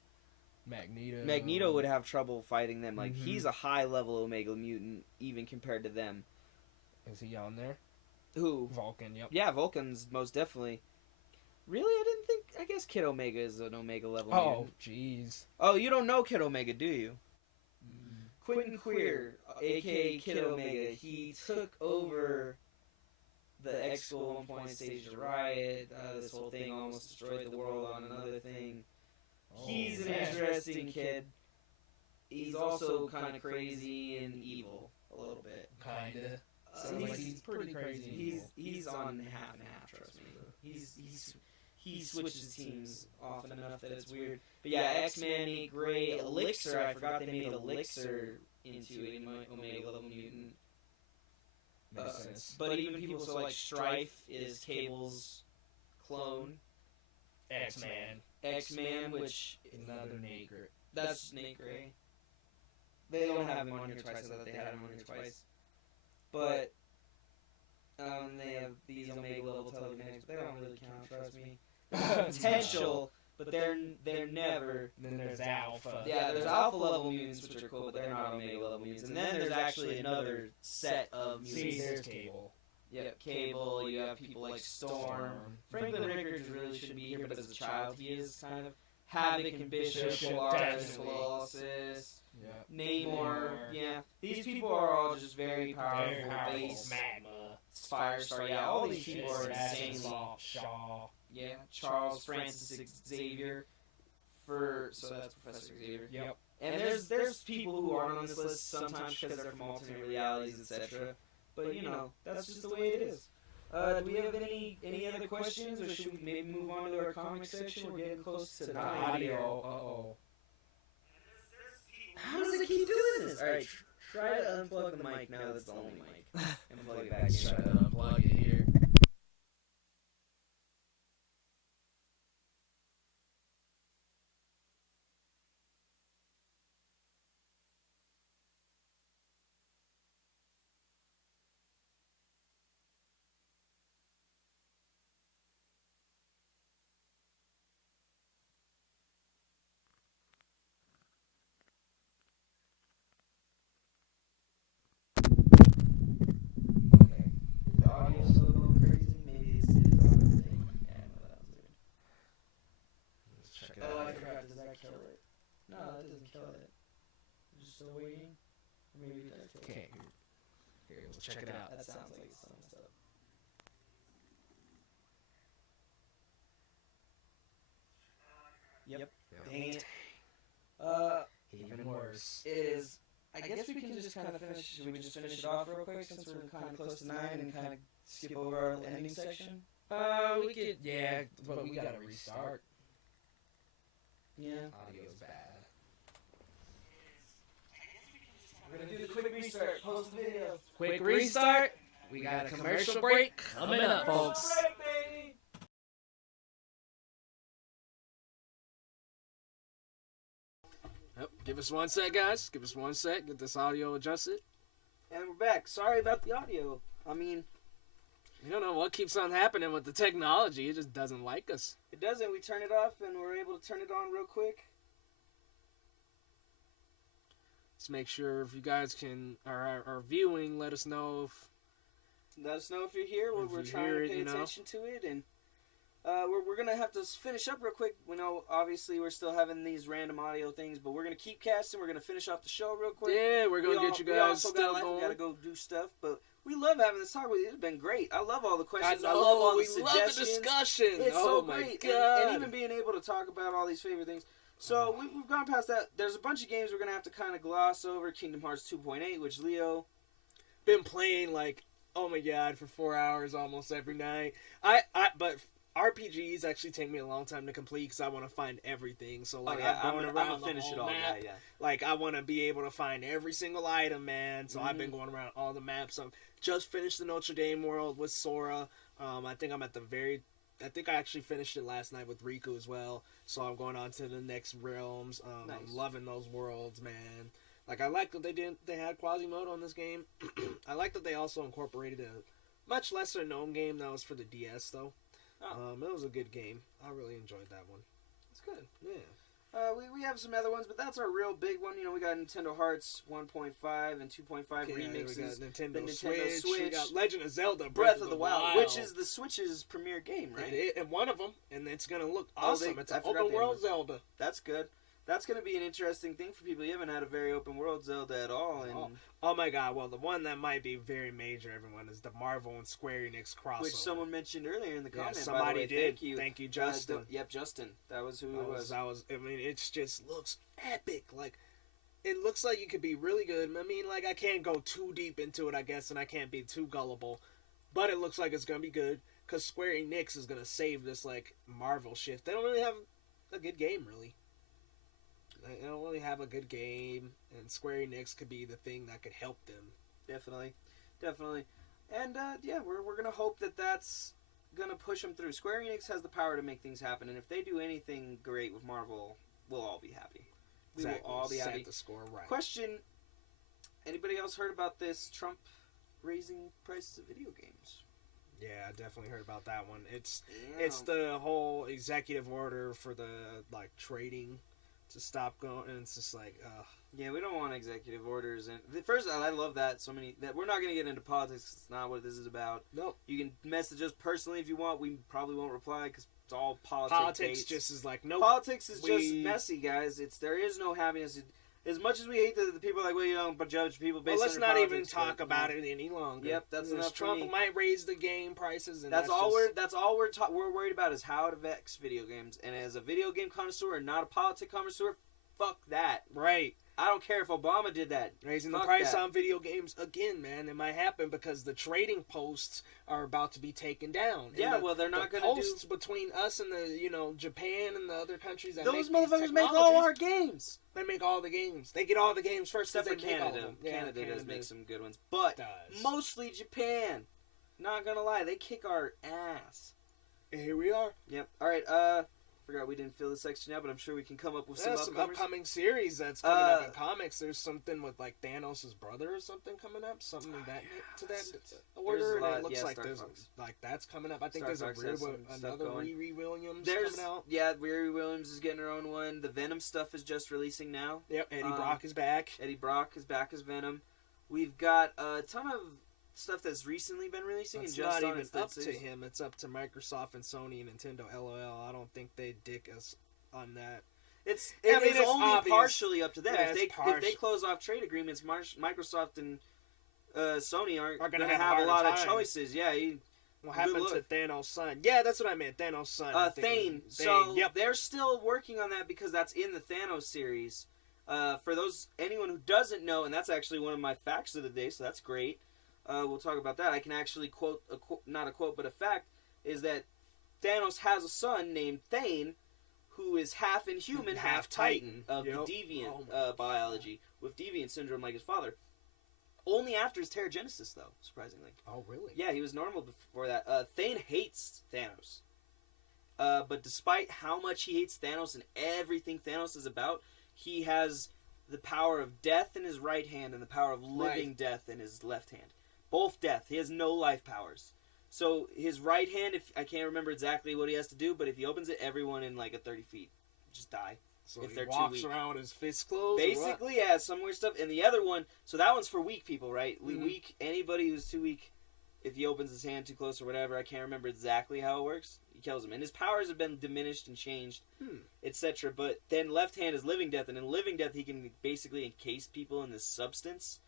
Magneto would have trouble fighting them. Like he's a high level Omega mutant, even compared to them. Is he on there? Who? Vulcan. Yep. Yeah, Vulcan's most definitely. Really? I didn't think. I guess Kid Omega is an Omega level Oh, mutant. jeez. Oh, you don't know Kid Omega, do you? Quentin Queer, aka Kid Omega, he took over the X School at one point, staged a riot. This whole thing almost destroyed the world on another thing. He's an interesting kid. He's also kind of crazy and evil a little bit. Kinda. He's pretty crazy. He's on half and half. Trust me. He switches teams often enough that it's weird. But yeah, X-Man, Nate Gray, Elixir. I forgot they made Elixir into an Omega level mutant. Makes sense. But even people so like Strife is Cable's clone. X-Man, which Another Nate Gray. that's Nate Gray. They don't have him on here twice. I thought they had him on here twice. But they have these Omega level telekinetics, but they don't really count. Trust me. Potential, but they're never. Then there's Alpha. Yeah, there's Alpha level mutants, which are cool, but they're not Omega level mutants. And then there's actually another set of mutants. See, there's Cable. Yep, Cable. You have people like Storm. Franklin Rickards really shouldn't be here, but as a child, he is kind of Havoc and Bishop, Polaris, Colossus. Yeah. Namor, yeah. These people are all just very powerful. Base, Magma. Firestar, yeah. All these people are insanely. Shaw. Yeah, Charles Francis Xavier. So that's Professor Xavier. Yep. And there's people who aren't on this list sometimes because they're from alternate realities, etc. But you know, that's just the way it is. Do we have any other questions, or should we maybe move on to our comic section? We're getting close to the Audio. Uh-oh. How does it keep doing this? Alright, try to unplug the mic now that's the only mic. And plug it back in. Try to unplug it here. Okay. Is the audio still going crazy? Maybe it's audio thing. Yeah, no, that was weird. Let's check it Oh, out. I forgot. Does that kill it? No, that doesn't kill it. Is it still waiting? Or maybe it does kill Okay, it. here, let's check it out. That sounds like it's still messed up. Yep. Dang it. Even worse. It is. I guess we can just kind of finish. Should we just finish it off real quick since we're kind of close to 9 and kind of skip over our ending section? We could, yeah, but we gotta restart. Yeah. Audio's bad. We're gonna do the quick restart. Post the video. Quick restart. We got a commercial break coming up, folks. Break, baby. Yep. Give us 1 sec, guys. Give us 1 sec. Get this audio adjusted. And we're back. Sorry about the audio. I mean, You don't know what keeps on happening with the technology. It just doesn't like us. it doesn't. We turn it off and we're able to turn it on real quick. Let's make sure if you guys are viewing, let us know if Let us know if you're here. If We're you trying hear to it, pay you know. attention to it, and we're gonna have to finish up real quick. We know obviously we're still having these random audio things, but we're gonna keep casting. We're gonna finish off the show real quick. yeah, we're gonna get you We guys also still got life. We gotta going. go do stuff, but we love having this talk with you. It's been great. I love all the I questions. know, I love all the we love the suggestions. discussion. It's oh so my great, god! and even being able to talk about all these favorite things. So we've gone past that. There's a bunch of games we're gonna have to kind of gloss over. Kingdom Hearts 2.8, which Leo. Been playing like, oh my god, for 4 hours almost every night. But RPGs actually take me a long time to complete because I want to find everything. So like, I'm going around gonna the finish whole it all. map. Yeah. Like, I want to be able to find every single item, man. So I've been going around all the maps. Just finished the Notre Dame world with Sora. I think I actually finished it last night with Riku as well. So I'm going on to the next realms. Nice. I'm loving those worlds, man. Like, I like that they had Quasimodo in this game. I like that they also incorporated a much lesser known game that was for the DS, though. Oh. It was a good game. I really enjoyed that one. It's good. Yeah. We have some other ones, but that's our real big one. You know, we got Nintendo Hearts 1.5 and 2.5 remixes. We got Nintendo Switch. We got Legend of Zelda Breath of the Wild, which is the Switch's premier game, right? And one of them, and it's going to look awesome. It's an open world Zelda. That's good. That's going to be an interesting thing for people. You haven't had a very open world Zelda at all. And oh my god, well, the one that might be very major, everyone, is the Marvel and Square Enix crossover. Which someone mentioned earlier in the comments. Somebody by the way. did. Thank you, Justin. Yep, Justin. That was who it was. I mean, it just looks epic. Like, it looks like you could be really good. I mean, like, I can't go too deep into it, I guess, and I can't be too gullible. But it looks like it's going to be good, because Square Enix is going to save this, like, Marvel shift. They don't really have a good game, really. They don't really have a good game, and Square Enix could be the thing that could help them. Definitely. And, yeah, we're going to hope that that's going to push them through. Square Enix has the power to make things happen, and if they do anything great with Marvel, we'll all be happy. We will all be happy. Set the score right. Question, anybody else heard about this Trump raising prices of video games? Yeah, I definitely heard about that one. It's the whole executive order for the, like, trading to stop going, and it's just like, yeah, we don't want executive orders. And first, I love that that we're not going to get into politics. It's not what this is about. Nope. You can message us personally if you want. We probably won't reply because it's all politics. Politics just is like, nope. Politics is just messy, guys. There is no happiness. As much as we hate the people like, well, you don't judge people based on let's not politics, even talk about it any longer. Yep, that's enough. Trump might raise the game prices, and that's all we're worried about is how it affects video games. And as a video game connoisseur and not a politic connoisseur, fuck that. Right. I don't care if Obama did that. Raising the price on video games again, man. It might happen because the trading posts are about to be taken down. Yeah, well, they're not going to do posts between us and the Japan and the other countries that those motherfuckers make all our games. They make all the games. They get all the games first. Except for Canada. Canada does make some good ones, but mostly Japan. Not gonna lie, they kick our ass. And here we are. Yep. All right. Forgot we didn't fill this section out, but I'm sure we can come up with some upcoming series that's coming up in comics. There's something with like Thanos' brother or something coming up, something that order. And it looks like that's coming up. I think there's another Riri Williams coming out. Yeah, Riri Williams is getting her own one. The Venom stuff is just releasing now. Yep, Eddie Brock is back. Eddie Brock is back as Venom. We've got a ton of stuff that's recently been releasing. It's not even up to him. It's up to Microsoft and Sony and Nintendo. LOL. I don't think they dick us on that. It's only obvious. Partially up to them. Yeah, if they close off trade agreements, Microsoft and Sony aren't going to have a lot of choices. Yeah. What happened to Thanos' son? Yeah, that's what I meant. Thanos' son. Thane. So they're still working on that because that's in the Thanos series. For anyone who doesn't know, and that's actually one of my facts of the day, so that's great. We'll talk about that. I can actually quote, not a quote, but a fact, is that Thanos has a son named Thane, who is half Inhuman, half Titan, of the Deviant biology, with Deviant syndrome like his father. Only after his Terrigenesis, though, surprisingly. Oh, really? Yeah, he was normal before that. Thane hates Thanos. But despite how much he hates Thanos and everything Thanos is about, he has the power of death in his right hand and the power of living death in his left hand. Both death. He has no life powers. So his right hand, I can't remember exactly what he has to do, but if he opens it, everyone in like a 30 feet just die. So if he they're walks too weak. Around with his fists closed? Basically, yeah, some weird stuff. And the other one, so that one's for weak people, right? Mm-hmm. Weak, anybody who's too weak, if he opens his hand too close or whatever, I can't remember exactly how it works, he kills him. And his powers have been diminished and changed, etc. But then left hand is living death, and in living death, he can basically encase people in this substance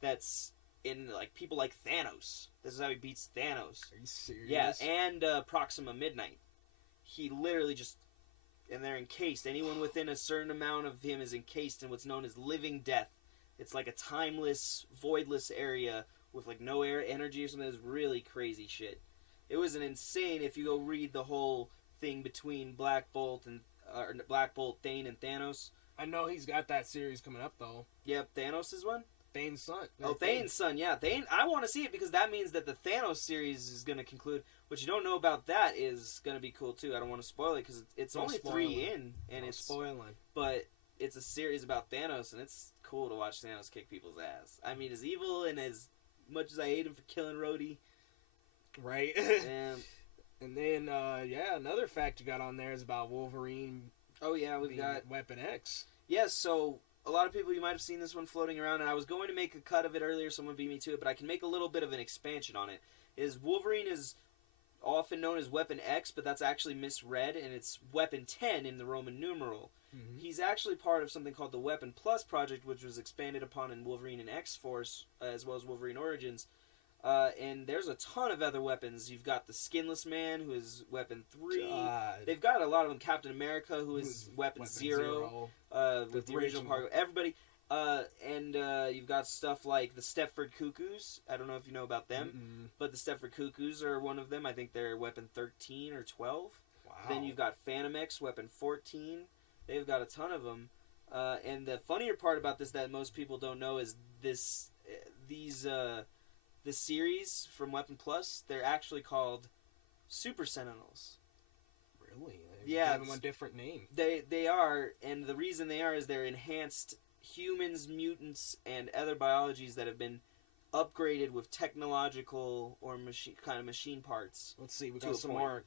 that's in like people like Thanos. This is how he beats Thanos. Are you serious? Yeah, and Proxima Midnight. He literally just, and they're encased. Anyone within a certain amount of him is encased in what's known as living death. It's like a timeless, voidless area with like no air energy or something. It's really crazy shit. It was an insane. If you go read the whole thing between Black Bolt, Thane, and Thanos. I know he's got that series coming up though. Yep, Thanos' one. Thane's son. Thane's son, yeah. Thane, I want to see it because that means that the Thanos series is going to conclude. What you don't know about that is going to be cool too. I don't want to spoil it because it's only 3 in, and it's spoiling. But it's a series about Thanos, and it's cool to watch Thanos kick people's ass. I mean, as evil and as much as I hate him for killing Rhodey. Right. And then, another fact you got on there is about Wolverine Oh yeah, we've got Weapon X. Yes, so a lot of people, you might have seen this one floating around, and I was going to make a cut of it earlier, someone beat me to it, but I can make a little bit of an expansion on it. Wolverine is often known as Weapon X, but that's actually misread, and it's Weapon 10 in the Roman numeral. Mm-hmm. He's actually part of something called the Weapon Plus Project, which was expanded upon in Wolverine and X-Force, as well as Wolverine Origins. And there's a ton of other weapons. You've got the Skinless Man, who is Weapon 3. God. They've got a lot of them. Captain America, who is Weapon Zero. With the original part. Everybody. And you've got stuff like the Stepford Cuckoos. I don't know if you know about them. Mm-mm. But the Stepford Cuckoos are one of them. I think they're Weapon 13 or 12. Wow. Then you've got Phantom X, Weapon 14. They've got a ton of them. And the funnier part about this that most people don't know is this series from Weapon Plus, they're actually called Super Sentinels. Really? They've given them a different name. They are, and the reason they are is they're enhanced humans, mutants, and other biologies that have been upgraded with technological or machine parts. Let's see, we got some more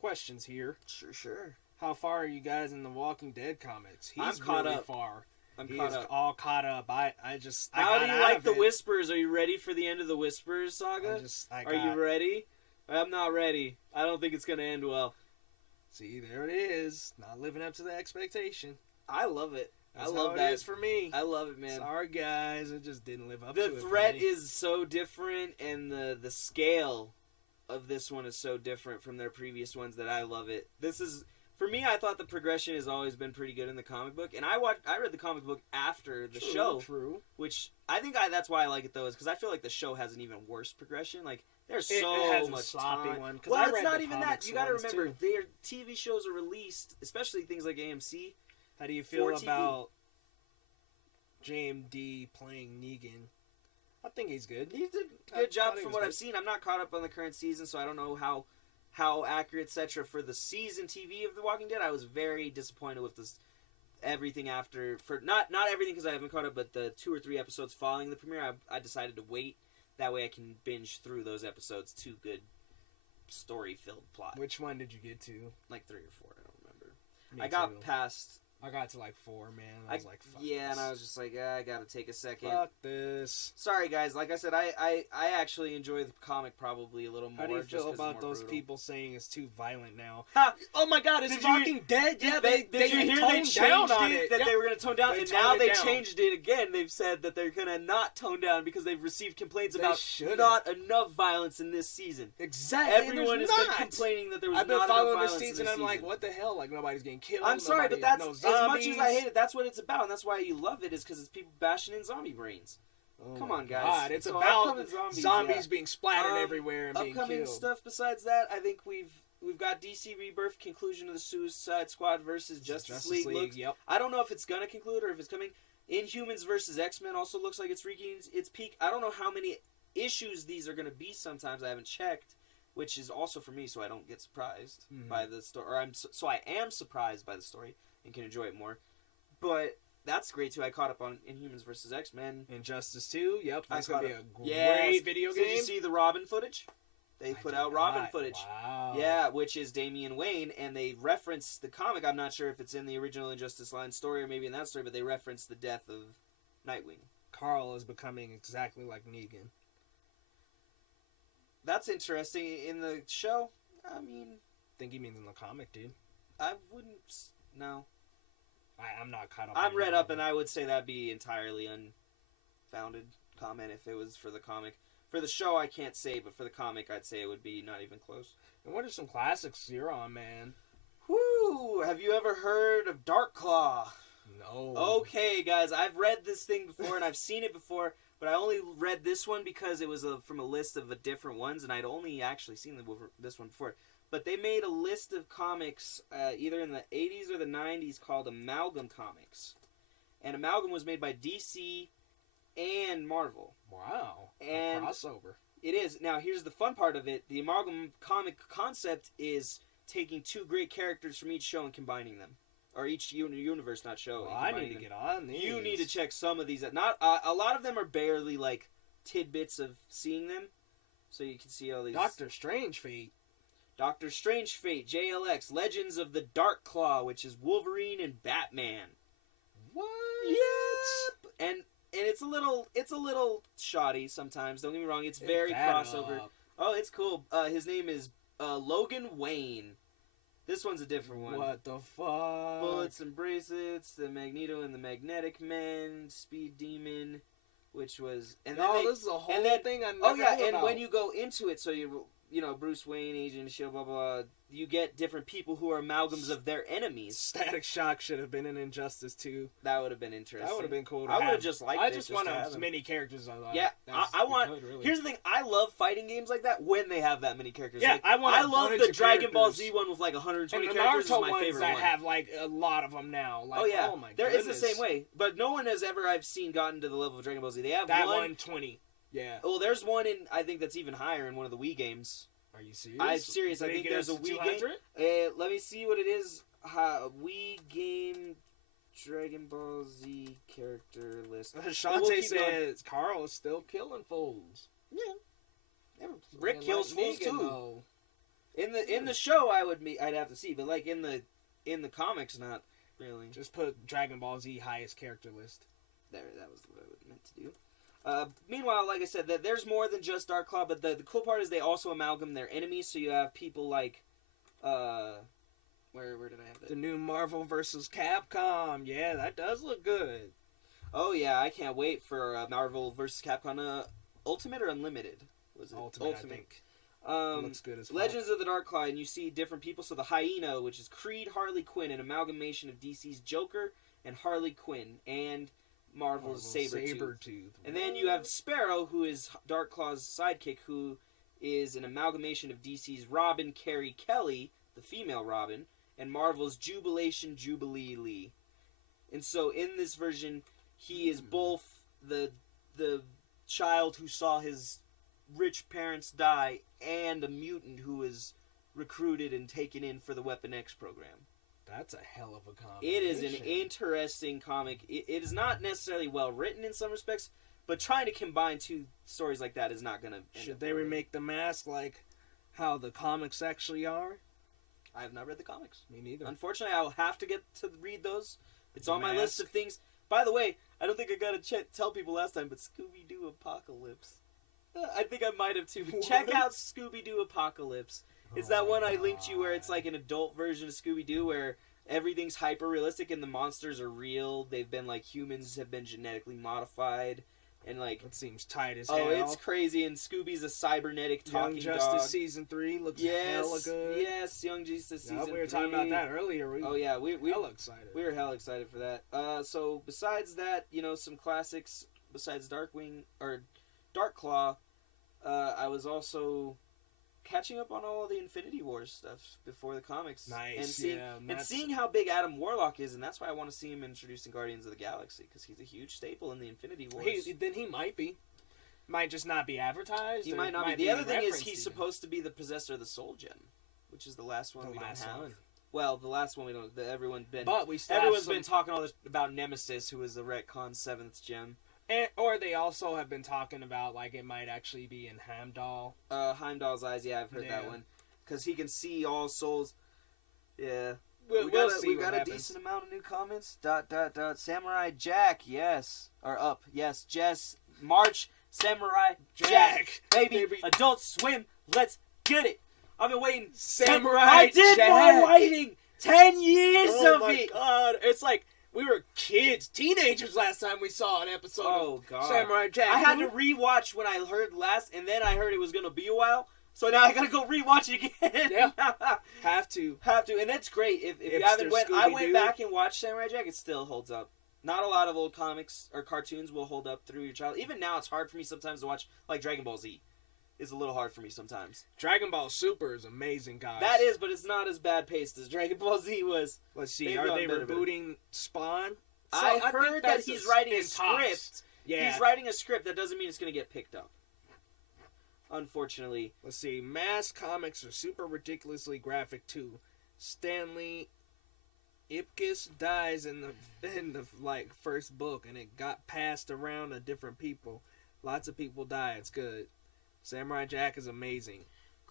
questions here. Sure. How far are you guys in the Walking Dead comics? I'm caught really up. Far. I'm He caught is up. all caught up. How do you like the Whispers? Are you ready for the end of the Whispers saga? Are you ready? I'm not ready. I don't think it's going to end well. See, there it is. Not living up to the expectation. I love it. I love that. It is for me. I love it, man. Sorry, guys. It just didn't live up to it. The threat is so different, and the scale of this one is so different from their previous ones that I love it. This is... For me, I thought the progression has always been pretty good in the comic book, and I read the comic book after the show. True. Which I think that's why I like it though, is because I feel like the show has an even worse progression. Like there's so much sloppy time. one. Well, it's not even that. You got to remember, their TV shows are released, especially things like AMC. How do you feel about JMD playing Negan? I think he's good. He did a good job from what I've seen. I'm not caught up on the current season, so I don't know how accurate, etc. For the season TV of The Walking Dead, I was very disappointed with this. Everything after, for not everything because I haven't caught up, but the 2 or 3 episodes following the premiere, I decided to wait. That way I can binge through those episodes. 2 good story-filled plot. Which one did you get to? Like 3 or 4, I don't remember. I got past... I got to like 4, man. I was like, fuck yeah, this. And I was just like, I gotta take a second. Fuck this. Sorry, guys. Like I said, I actually enjoy the comic probably a little more. How do you feel about those brutal. people saying it's too violent now? Ha! Oh my god, it's Walking Dead? Yeah, did you hear they changed it? That they were going to tone down, and now they changed it again. They've said that they're going to not tone down because they've received complaints about not enough violence in this season. Exactly. Everyone has been complaining that there was not enough violence in this season. I've been following this season, and I'm like, what the hell? Like, nobody's getting killed. I'm sorry, but that's, as much as I hate it, that's what it's about, and that's why you love it, is because it's people bashing in zombie brains. Oh Come on, guys. God, it's about zombies being splattered everywhere and being killed. Upcoming stuff besides that, I think we've got DC Rebirth, conclusion of the Suicide Squad versus Justice League. Yep. I don't know if it's going to conclude or if it's coming. Inhumans versus X-Men also looks like it's reaching its peak. I don't know how many issues these are going to be sometimes. I haven't checked, which is also for me so I don't get surprised by the story. Or so I am surprised by the story and can enjoy it more. But that's great too. I caught up on Inhumans vs. X-Men. Injustice 2, yep. That's going to be a great video game. Did you see the Robin footage? They put out Robin footage. Wow. Yeah, which is Damian Wayne, and they reference the comic. I'm not sure if it's in the original Injustice line story or maybe in that story, but they reference the death of Nightwing. Carl is becoming exactly like Negan. That's interesting. In the show, I mean... I think he means in the comic, dude. I wouldn't... No. I'm not caught up. I'm read up, and I would say that'd be entirely unfounded comment if it was for the comic. For the show, I can't say, but for the comic, I'd say it would be not even close. And what are some classics you're on, man? Whoo! Have you ever heard of Darkclaw? No. Okay, guys, I've read this thing before, and I've seen it before, but I only read this one because it was from a list of different ones, and I'd only actually seen this one before. But they made a list of comics either in the 80s or the 90s called Amalgam Comics. And Amalgam was made by DC and Marvel. Wow. And a crossover. It is. Now, here's the fun part of it. The Amalgam comic concept is taking 2 great characters from each show and combining them. Or each universe, not show. Well, I need to get on these. You need to check some of these. Not a lot of them are barely like tidbits of seeing them. So you can see all these. Doctor Strange feat. Doctor Strange Fate, JLX, Legends of the Dark Claw, which is Wolverine and Batman. What? Yep. And it's a little shoddy sometimes. Don't get me wrong. It's very crossover. Oh, it's cool. His name is Logan Wayne. This one's a different one. What the fuck? Bullets and Bracelets, the Magneto and the Magnetic Men, Speed Demon, which was... And then this is a whole thing I never Oh, yeah, knew and about. when you go into it, so you know, Bruce Wayne, Agent of S.H.I.E.L.D., blah, blah, blah, you get different people who are amalgams of their enemies. Static Shock should have been in Injustice 2. That would have been interesting. That would have been cool to I have. would have just liked I it. just want as many characters as I like. Yeah, I want... Here's the thing, I love fighting games like that when they have that many characters. Yeah, like, I love the Dragon Ball Z one with like 120 and the characters. Naruto is my favorite ones one. that have like a lot of them now. Like, oh yeah, my it's goodness. the same way. But no one has ever I've seen gotten to the level of Dragon Ball Z. They have that 120. Yeah. Well, there's one in I think that's even higher in one of the Wii games. Are you serious? I'm serious. I think there's a Wii game. Let me see what it is. Wii game Dragon Ball Z character list. Shante says Carl is still killing fools. Yeah. Rick kills fools too. In the show, I'd have to see, but like in the comics, not really. Just put Dragon Ball Z highest character list. There, that was what I meant to do. Meanwhile, like I said, that there's more than just Dark Claw, but the cool part is they also amalgam their enemies. So you have people like, where did I have that? The new Marvel vs. Capcom. Yeah, that does look good. Oh yeah, I can't wait for Marvel vs. Capcom. Ultimate or Unlimited? Was it Ultimate? I think. Looks good as fuck. Legends of the Dark Claw, and you see different people. So the Hyena, which is Creed Harley Quinn, an amalgamation of DC's Joker and Harley Quinn, and Marvel's Sabretooth. And then you have Sparrow, who is Dark Claw's sidekick, who is an amalgamation of DC's Robin Carey Kelly, the female Robin, and Marvel's Jubilation Jubilee Lee. And so in this version, he is both the child who saw his rich parents die and a mutant who is recruited and taken in for the Weapon X program. That's a hell of a comic. It is an interesting comic. It is not necessarily well written in some respects, but trying to combine two stories like that is not going to... Should they remake the mask like how the comics actually are? I have not read the comics. Me neither. Unfortunately, I will have to get to read those. It's on my list of things. By the way, I don't think I got to tell people last time, but Scooby-Doo Apocalypse. I think I might have too. Check out Scooby-Doo Apocalypse. It's that one I linked you where it's like an adult version of Scooby-Doo where everything's hyper-realistic and the monsters are real. They've been like humans have been genetically modified. And like... That seems tight as hell. Oh, it's crazy. And Scooby's a cybernetic talking Young Justice dog. Season 3 looks hella good. Yes, Young Justice Season 3. We were talking about that earlier. We hella excited. We were hella excited for that. So besides that, you know, some classics besides Dark Claw, I was also catching up on all the Infinity Wars stuff before the comics. Nice, and seeing how big Adam Warlock is, and that's why I want to see him introduced in Guardians of the Galaxy, because he's a huge staple in the Infinity Wars. Then he might be. Might just not be advertised. He might not be. The other thing is he's supposed to be the possessor of the Soul Gem, which is the last one we don't have. Well, the last one we don't. Everyone's been talking all this about Nemesis, who is the retcon 7th gem. Or they also have been talking about, like, it might actually be in Heimdall. Heimdall's Eyes, yeah, I've heard that one. Because he can see all souls. Yeah. We'll see. We got a decent amount of new comments. ... Samurai Jack, yes. Or up, yes. Jess, March, Samurai Jack. Baby, Adult Swim, let's get it. I've been waiting. Samurai Jack. My waiting 10 years of it. Oh my god. It's like... We were kids, teenagers last time we saw an episode of Samurai Jack. I had to rewatch when I heard last, and then I heard it was going to be a while. So now I got to go rewatch it again. Yeah. Have to. And that's great. If you haven't I went back and watched Samurai Jack, it still holds up. Not a lot of old comics or cartoons will hold up through your childhood. Even now, it's hard for me sometimes to watch, like Dragon Ball Z. It's a little hard for me sometimes. Dragon Ball Super is amazing, guys. That is, but it's not as bad paced as Dragon Ball Z was. Let's see, are they rebooting Spawn? I heard that he's writing a script. Yeah. He's writing a script. That doesn't mean it's going to get picked up. Unfortunately. Let's see, mass comics are super ridiculously graphic too. Stanley Ipkiss dies in the first book, and it got passed around to different people. Lots of people die. It's good. Samurai Jack is amazing.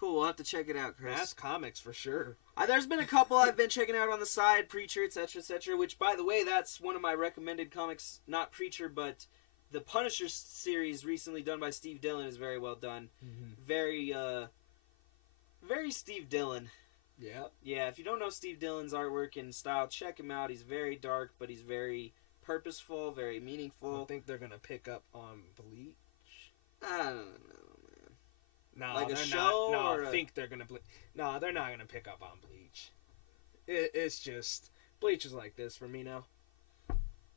Cool, we'll have to check it out, Chris. Mass Comics for sure. There's been a couple I've been checking out on the side, Preacher, etc., etc., which, by the way, that's one of my recommended comics, not Preacher, but the Punisher series recently done by Steve Dillon is very well done. Mm-hmm. Very Steve Dillon. Yeah. Yeah, if you don't know Steve Dillon's artwork and style, check him out. He's very dark, but he's very purposeful, very meaningful. I think they're going to pick up on Bleach. I don't know, man. No, like a they're show? Not. No, or I think they're going to... No, they're not going to pick up on Bleach. It's just... Bleach is like this for me now.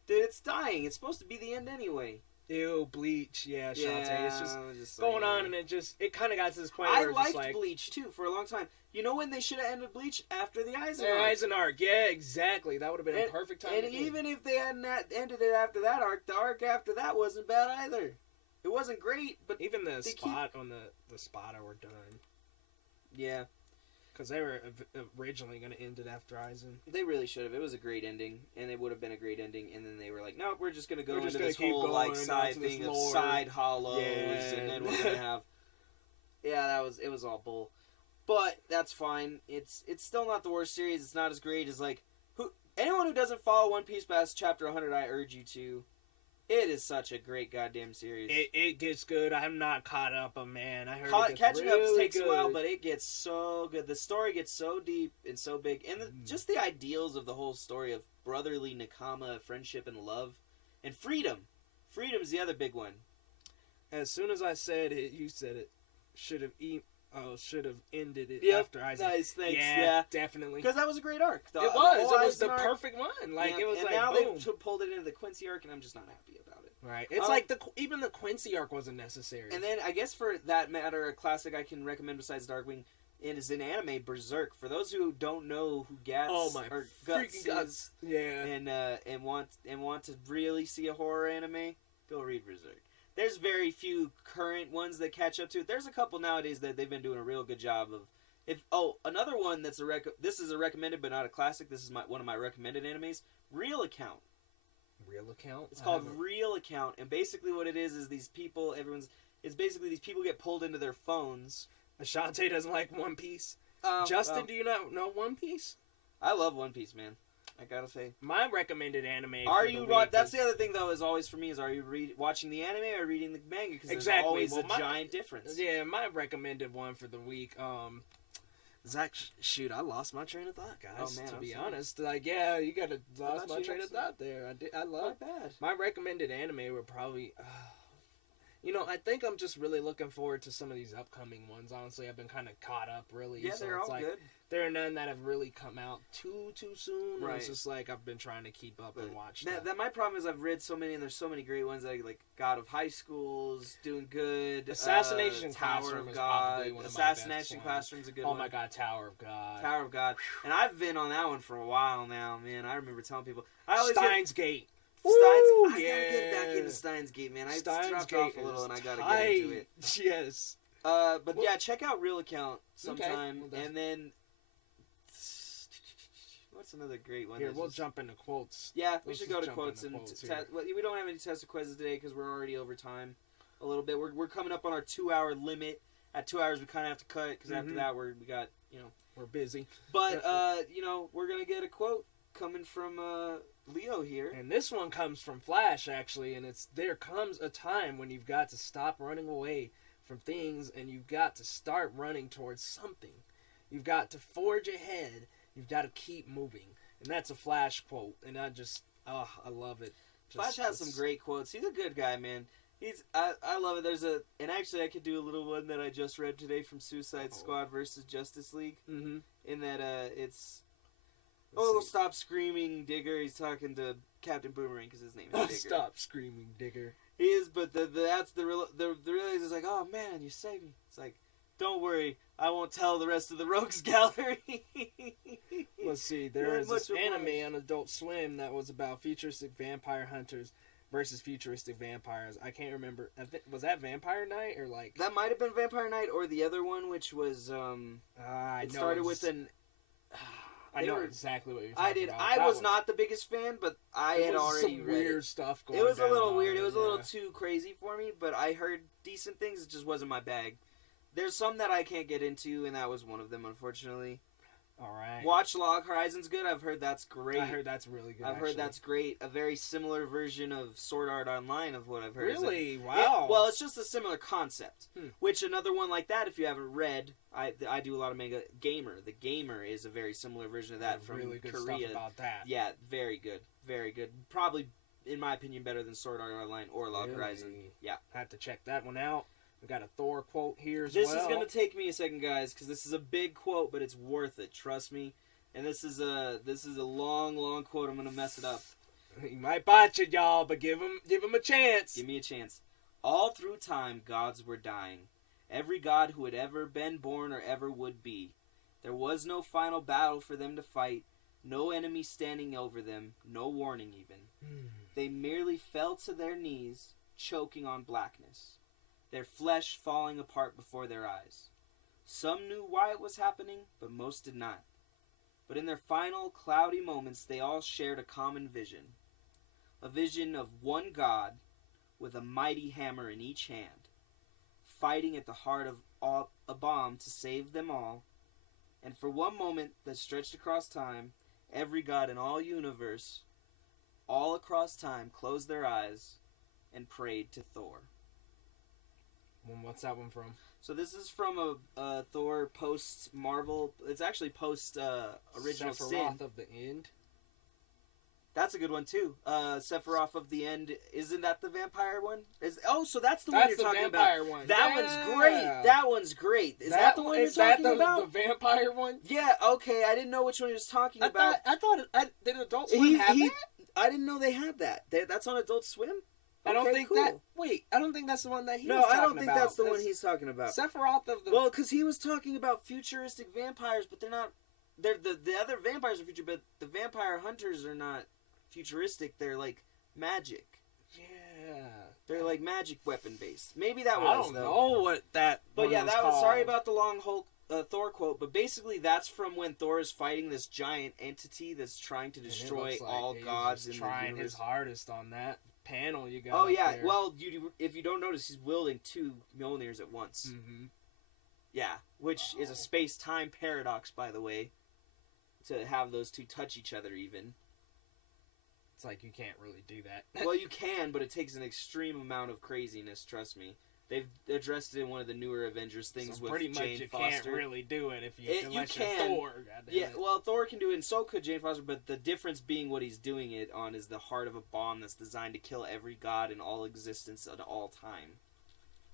Dude, it's dying. It's supposed to be the end anyway. Ew, Bleach. Yeah, Shantae. Yeah, it's just going on, and it kind of got to this point where I it's liked Bleach, too, for a long time. You know when they should have ended Bleach? After the Eisen arc. Eisen arc. Yeah, exactly. That would have been a perfect time. And even if they hadn't ended it after that arc, the arc after that wasn't bad either. It wasn't great, but even the spot on the Spada were done. Yeah. Because they were originally going to end it after Eisen. They really should have. It was a great ending, and it would have been a great ending, and then they were like, nope, we're just going to go into this whole side thing of side hollows, and then we're going to have... Yeah, it was all bull. But that's fine. It's still not the worst series. It's not as great as, like... Anyone who doesn't follow One Piece past chapter 100, I urge you to. It is such a great goddamn series. It gets good. I'm not caught up, but man, I heard catching really up takes good. a while, but it gets so good. The story gets so deep and so big, and just the ideals of the whole story of brotherly nakama, friendship, and love, and freedom. Freedom is the other big one. As soon as I said it, you said it. Should have ended it after Eisen. Nice, thanks. Yeah, definitely. Because that was a great arc. It was the perfect one. Like it was, and like now boom. they've pulled it into the Quincy arc, and I'm just not happy about it. Right. It's like even the Quincy arc wasn't necessary. And then I guess for that matter, a classic I can recommend besides Darkwing, it is an anime, Berserk. For those who don't know who Guts Guts, yeah, and want to really see a horror anime, go read Berserk. There's very few current ones that catch up to it. There's a couple nowadays that they've been doing a real good job of. Another one that's this is a recommended but not a classic. This is one of my recommended animes. Real Account. Real Account? It's called Real Account, and basically what it is these people, it's basically these people get pulled into their phones. Ashante doesn't like One Piece. Justin, do you not know One Piece? I love One Piece, man. I gotta say. My recommended anime. That's the other thing, though, is always for me, is are you watching the anime or reading the manga? Because there's always a giant difference. Yeah, my recommended one for the week, Zach, shoot, I lost my train of thought, guys. Oh, man, to be honest, like, yeah, you gotta lost my train of thought there. I love bad. My recommended anime would probably, I think I'm just really looking forward to some of these upcoming ones. Honestly, I've been kind of caught up, really. Yeah, they're all good. There are none that have really come out too soon. Right. It's just like I've been trying to keep up and watch stuff. That my problem is I've read so many, and there's so many great ones, like God of High Schools, doing good. Assassination Tower Classroom of is God. probably one of Assassination my best Classroom's a good one. one. Oh my God, Tower of God. Tower of God. And I've been on that one for a while now, man. I remember telling people. Steins Gate. I gotta get back into Steins Gate, man. I dropped off a little, and I gotta get into it. Yes. But yeah, check out Real Account sometime, okay. and then what's another great one? Here, we'll jump into quotes. Yeah, we should go to quotes and we don't have any test quizzes today because we're already over time a little bit. We're coming up on our 2-hour limit. At 2 hours, we kind of have to cut because after that we got we're busy. But we're gonna get a quote coming from Leo here, and this one comes from Flash actually, and it's there comes a time when you've got to stop running away from things and you've got to start running towards something. You've got to forge ahead. You've got to keep moving. And that's a Flash quote. And I love it. Flash has some great quotes. He's a good guy, man. I love it. And actually I could do a little one that I just read today from Suicide Squad versus Justice League. Mm-hmm. In that it's... stop screaming, Digger. He's talking to Captain Boomerang because his name is Digger. Stop screaming, Digger. He is, but that's the real is like, oh man, you saved me. It's like, don't worry, I won't tell the rest of the Rogues Gallery. Let's see, there is this anime on Adult Swim that was about futuristic vampire hunters versus futuristic vampires. I can't remember. Was that Vampire Night or like? That might have been Vampire Night or the other one, which was it started with an. I know exactly what you're talking about. I was not the biggest fan, but I had already read weird stuff going on. It was a little weird. It was a little too crazy for me, but I heard decent things. It just wasn't my bag. There's some that I can't get into, and that was one of them, unfortunately. All right. Watch Log Horizon's good. I've heard that's great. I heard that's really good. I've heard that's great. A very similar version of Sword Art Online of what I've heard. Really? Wow. Yeah, well, it's just a similar concept. Which another one like that, if you haven't read, I do a lot of manga. Gamer. The Gamer is a very similar version of that from really good Korea. Stuff about that. Yeah, very good. Very good. Probably, in my opinion, better than Sword Art Online or Log Horizon. Yeah. Have to check that one out. We got a Thor quote here as this well. This is going to take me a second, guys, because this is a big quote, but it's worth it. Trust me. And this is a long, long quote. I'm going to mess it up. He might botch it, y'all, but give him a chance. Give me a chance. All through time, gods were dying. Every god who had ever been born or ever would be. There was no final battle for them to fight. No enemy standing over them. No warning even. They merely fell to their knees, choking on blackness. Their flesh falling apart before their eyes. Some knew why it was happening, but most did not. But in their final, cloudy moments, they all shared a common vision. A vision of one God with a mighty hammer in each hand, fighting at the heart of a bomb to save them all. And for one moment that stretched across time, every god in all universe, all across time, closed their eyes and prayed to Thor. What's that one from? So this is from a Thor post Marvel. It's actually post original Sephiroth Sin. of the End. That's a good one too. Sephiroth of the End. Isn't that the vampire one? So that's the one That's you're the talking vampire about. one. That one's great. That one's great. Is that the one you're talking about? The vampire one? Yeah. Okay. I didn't know which one he was talking about. I thought did Adult Swim have that? I didn't know they had that. That's on Adult Swim. I don't think cool. that. Wait, I don't think that's the one that he. No, was talking I don't think about. that's the one he's talking about. Sephiroth of the. Well, because he was talking about futuristic vampires, but they're not. They're the other vampires are future, but the vampire hunters are not futuristic. They're like magic. Yeah. They're like magic weapon based. Maybe that was. I don't know what that. But yeah, that was. Called. Sorry about the long Hulk Thor quote, but basically that's from when Thor is fighting this giant entity that's trying to destroy all gods in the universe. Trying his hardest on that panel you got. Oh yeah, there. well, if you don't notice, he's wielding two Mjolnirs at once. Mm-hmm. Yeah, which is a space-time paradox, by the way, to have those two touch each other even. It's like you can't really do that. Well, you can, but it takes an extreme amount of craziness, trust me. They've addressed it in one of the newer Avengers things with pretty much Jane you Foster. can't really do it if you You can. Thor. Yeah, well, Thor can do it, and so could Jane Foster, but the difference being what he's doing it on is the heart of a bomb that's designed to kill every god in all existence at all time.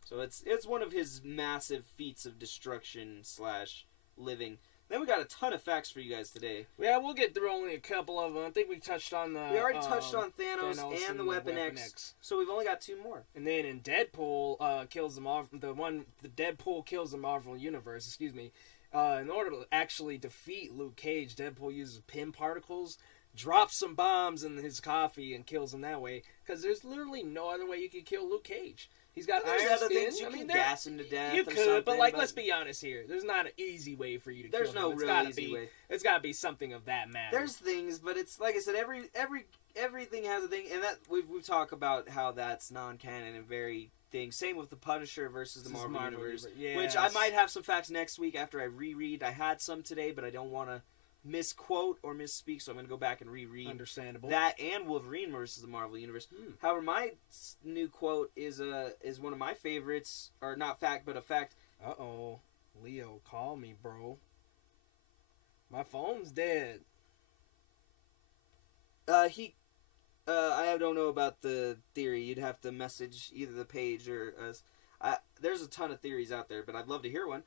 So it's one of his massive feats of destruction / living. Then we got a ton of facts for you guys today. Yeah, we'll get through only a couple of them. I think we touched on the. We already touched on Thanos and the Weapon X, so we've only got two more. And then in Deadpool, kills the Marvel. The Deadpool kills the Marvel universe. Excuse me. In order to actually defeat Luke Cage, Deadpool uses pin particles, drops some bombs in his coffee, and kills him that way. Because there's literally no other way you could kill Luke Cage. He's got iron other skin. things you can gas him to death. You or could, but something, let's be honest here. There's not an easy way for you to There's kill him. no real easy way. It's got to be something of that matter. There's things, but it's like I said, everything has a thing, and that we've talked about how that's non-canon and very thing. Same with the Punisher versus the Marvel Universe, yes. which I might have some facts next week after I reread. I had some today, but I don't want to misquote or misspeak, so I'm going to go back and reread. Understandable. That and Wolverine versus the Marvel Universe. However, my new quote is one of my favorites, or not fact, but a fact. Uh-oh. Leo, call me, bro. My phone's dead. I don't know about the theory. You'd have to message either the page or us. There's a ton of theories out there, but I'd love to hear one.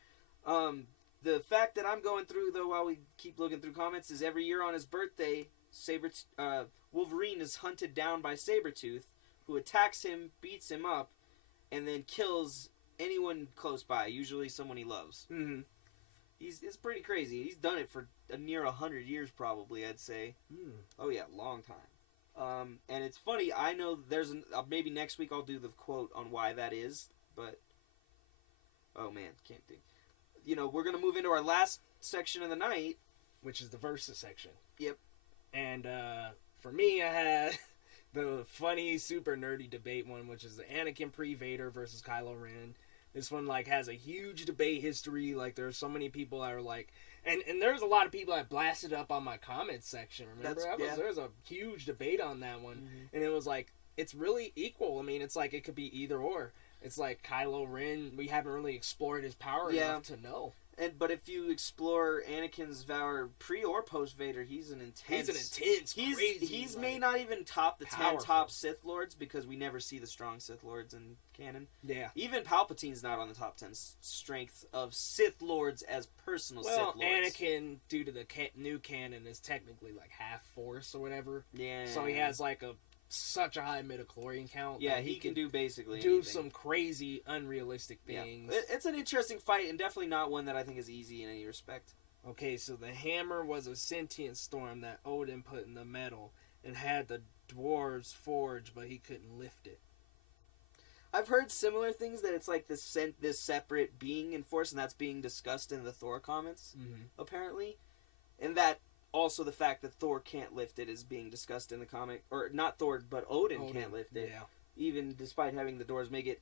The fact that I'm going through, though, while we keep looking through comments, is every year on his birthday, Wolverine is hunted down by Sabretooth, who attacks him, beats him up, and then kills anyone close by, usually someone he loves. Mm-hmm. It's pretty crazy. He's done it for near 100 years, probably, I'd say. Oh, yeah, long time. And it's funny, I know there's maybe next week I'll do the quote on why that is, but oh man, can't think. You know, we're going to move into our last section of the night. Which is the Versus section. Yep. And for me, I had the funny, super nerdy debate one, which is the Anakin pre-Vader versus Kylo Ren. This one like has a huge debate history. Like there's so many people that are like, and there's a lot of people that blasted up on my comments section. Remember, there was a huge debate on that one, and it was like it's really equal. I mean, it's like it could be either or. It's like Kylo Ren. We haven't really explored his power enough to know. But if you explore Anakin's power pre or post Vader, he's may not even top the 10 top Sith Lords because we never see the strong Sith Lords in canon. Yeah. Even Palpatine's not on the top 10 strength of Sith Lords as personal Sith Lords. Well, Anakin, due to the new canon, is technically like half Force or whatever. Yeah. So he has like such a high midichlorian count. Yeah, he can do basically do anything. Some crazy, unrealistic things. Yeah. It's an interesting fight, and definitely not one that I think is easy in any respect. Okay, so the hammer was a sentient storm that Odin put in the metal and had the dwarves forge, but he couldn't lift it. I've heard similar things, that it's like this separate being in Force, and that's being discussed in the Thor comics, apparently. And that also the fact that Thor can't lift it is being discussed in the comic. Or not Thor, but Odin can't lift it. Yeah. Even despite having the doors make it.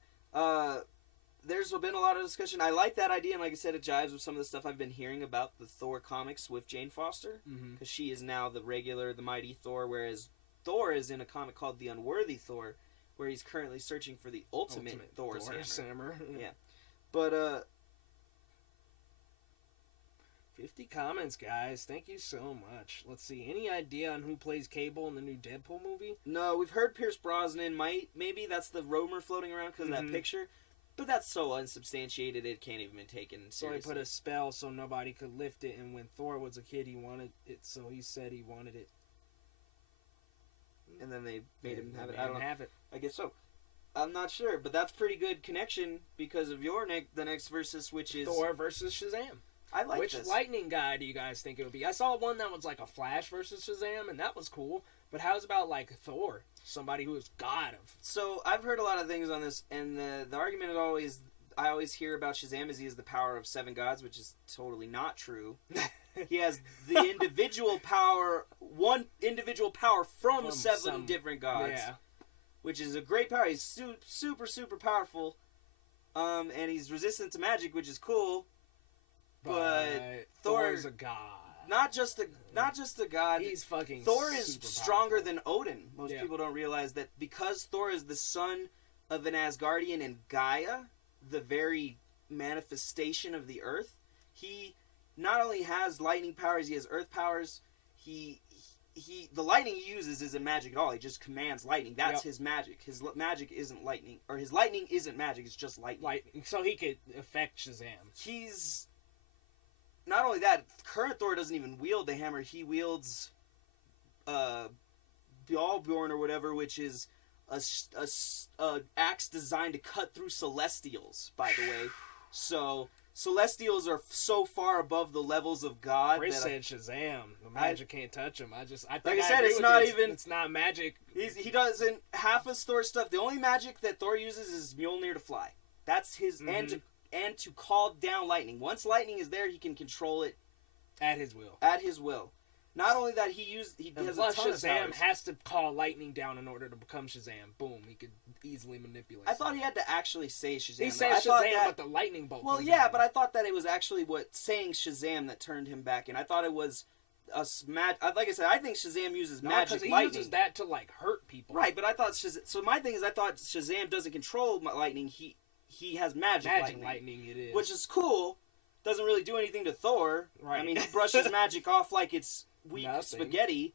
There's been a lot of discussion. I like that idea, and like I said, it jives with some of the stuff I've been hearing about the Thor comics with Jane Foster. Because she is now the mighty Thor, whereas Thor is in a comic called The Unworthy Thor, where he's currently searching for the ultimate Thor's hammer. Yeah. But, 50 comments, guys. Thank you so much. Let's see. Any idea on who plays Cable in the new Deadpool movie? No, we've heard Pierce Brosnan maybe that's the rumor floating around because of that picture. But that's so unsubstantiated, it can't even be taken seriously. So he put a spell so nobody could lift it, and when Thor was a kid, he wanted it, so he said he wanted it. And then they made him have it. I don't have it. I guess so. I'm not sure, but that's pretty good connection because of the next versus, which is Thor versus Shazam. I like Which this. lightning guy do you guys think it would be? I saw one that was like a Flash versus Shazam, and that was cool. But how's about like Thor? Somebody who is God of... So, I've heard a lot of things on this, and the argument is I always hear about Shazam is he has the power of 7 gods, which is totally not true. He has the individual power, one individual power from 7 different gods. Yeah. Which is a great power. He's super, super powerful. And he's resistant to magic, which is cool. But Thor's a god. Not just a god. He's fucking Thor is stronger powerful. than Odin. Most people don't realize that because Thor is the son of an Asgardian and Gaia, the very manifestation of the earth, he not only has lightning powers, he has earth powers. The lightning he uses isn't magic at all. He just commands lightning. That's his magic. His magic isn't lightning, or his lightning isn't magic. It's just lightning. So he could affect Shazam. He's not only that. Current Thor doesn't even wield the hammer. He wields Bjorn or whatever, which is a axe designed to cut through Celestials. By the way, so. Celestials are so far above the levels of God. Chris said Shazam. The magic can't touch him. It's not magic. He doesn't half of Thor's stuff. The only magic that Thor uses is Mjolnir to fly. That's his and to call down lightning. Once lightning is there, he can control it at his will. Not only that, he has a ton Shazam of has to call lightning down in order to become Shazam. Boom, he could easily manipulate. I thought he had to actually say Shazam. He said Shazam, but the lightning bolt. Well, yeah, but I thought that it was actually saying Shazam that turned him back in. I thought it was like I said, I think Shazam uses magic lightning. Because he uses that to like hurt people. Right, but I thought so my thing is I thought Shazam doesn't control lightning. He has magic lightning. It is, which is cool. Doesn't really do anything to Thor. Right. I mean, he brushes magic off like it's weak Nothing. spaghetti.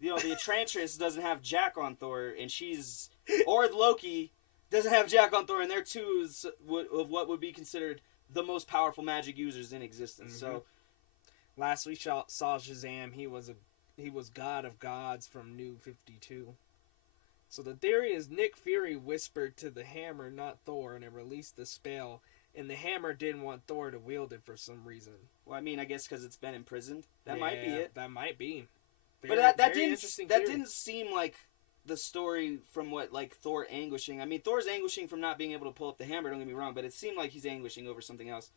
The Enchantress doesn't have Jack on Thor, and or Loki doesn't have Jack on Thor, and they're two of what would be considered the most powerful magic users in existence. So, last we saw Shazam, he was God of Gods from New 52. So the theory is Nick Fury whispered to the hammer, not Thor, and it released the spell. And the hammer didn't want Thor to wield it for some reason. Well, I mean, I guess because it's been imprisoned. That might be it. That might be. But that didn't seem like the story from what Thor anguishing. I mean, Thor's anguishing from not being able to pull up the hammer. Don't get me wrong, but it seemed like he's anguishing over something else.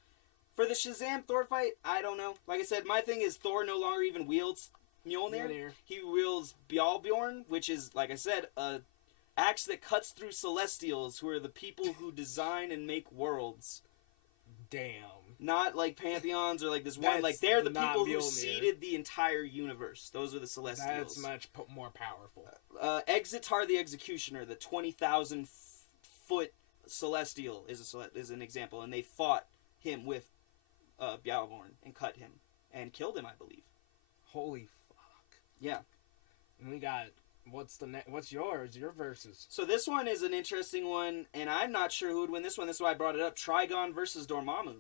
For the Shazam Thor fight, I don't know. Like I said, my thing is Thor no longer even wields Mjolnir. He wields Bjorn, which is, like I said, a axe that cuts through celestials, who are the people who design and make worlds. Damn. Not like pantheons or like this one. Like they're the people who seeded the entire universe. Those are the celestials. That's much more powerful. Exitar the Executioner, the 20,000 foot celestial, is an example, and they fought him with Bjaalborn and cut him and killed him, I believe. Holy fuck. Yeah. And we got what's yours? Your versus. So this one is an interesting one, and I'm not sure who would win this one. This is why I brought it up. Trigon versus Dormammu.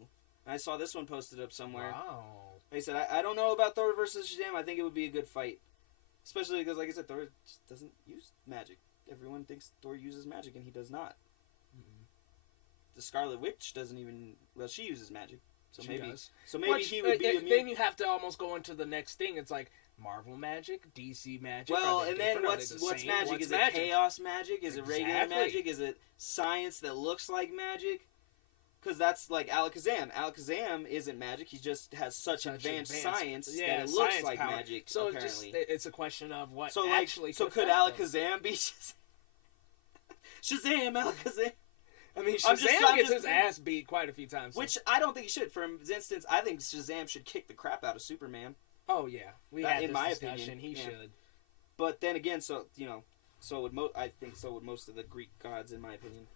I saw this one posted up somewhere. Wow. Like I said, I don't know about Thor versus Shazam. I think it would be a good fight. Especially because, like I said, Thor just doesn't use magic. Everyone thinks Thor uses magic, and he does not. Mm-hmm. The Scarlet Witch doesn't even... Well, she uses magic. So she maybe does. So maybe he would be immune. Then you have to almost go into the next thing. It's like Marvel magic, DC magic. Well, and then what's magic? Is it chaos magic? Is it regular magic? Is it science that looks like magic? Because that's like Alakazam. Alakazam isn't magic. He just has such advanced science that it looks like power. Magic. So apparently, it's a question of what actually. So could Alakazam be Shazam? Alakazam. I mean, Shazam gets his ass beat quite a few times. Which I don't think he should. For instance, I think Shazam should kick the crap out of Superman. Oh yeah, we had in this my discussion. opinion, He should. But then again, so would I think so would most of the Greek gods, in my opinion.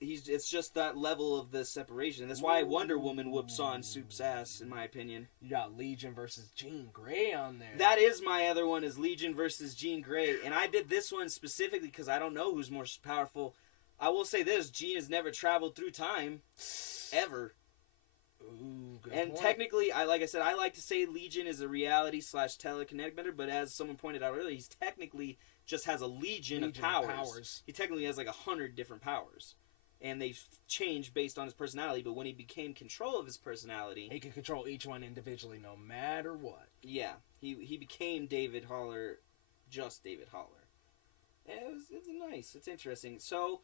It's just that level of the separation. That's why Wonder Woman whoops on Soup's ass, in my opinion. You got Legion versus Jean Grey on there. That is my other one, is Legion versus Jean Grey. And I did this one specifically because I don't know who's more powerful. I will say this, Jean has never traveled through time. Ever. Ooh, good and point. Technically, like I said, I like to say Legion is a reality / telekinetic bender, but as someone pointed out earlier, he's technically just has a legion of powers. He technically has like 100 different powers. And they've changed based on his personality, but when he became control of his personality... He can control each one individually, no matter what. Yeah, he became David Haller, just David Haller. It's nice, it's interesting. So,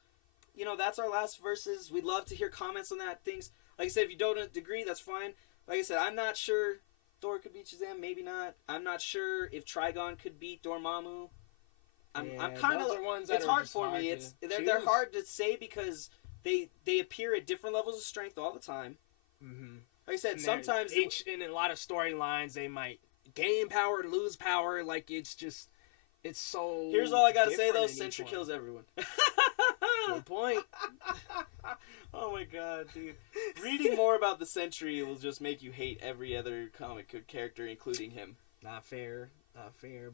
that's our last verses. We'd love to hear comments on that, things. Like I said, if you don't agree, that's fine. Like I said, I'm not sure Thor could beat Shazam, maybe not. I'm not sure if Trigon could beat Dormammu. I'm kind of... It's hard for me. They're hard to say because... They appear at different levels of strength all the time. Mm-hmm. Like I said, sometimes... in a lot of storylines, they might gain power and lose power. Like, it's so... Here's all I gotta say, though. Sentry kills everyone. Good point. Oh my god, dude. Reading more about the Sentry will just make you hate every other comic character, including him. Not fair.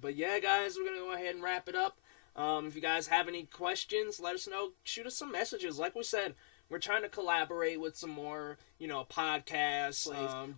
But yeah, guys, we're gonna go ahead and wrap it up. If you guys have any questions, let us know. Shoot us some messages. Like we said, we're trying to collaborate with some more, podcasts.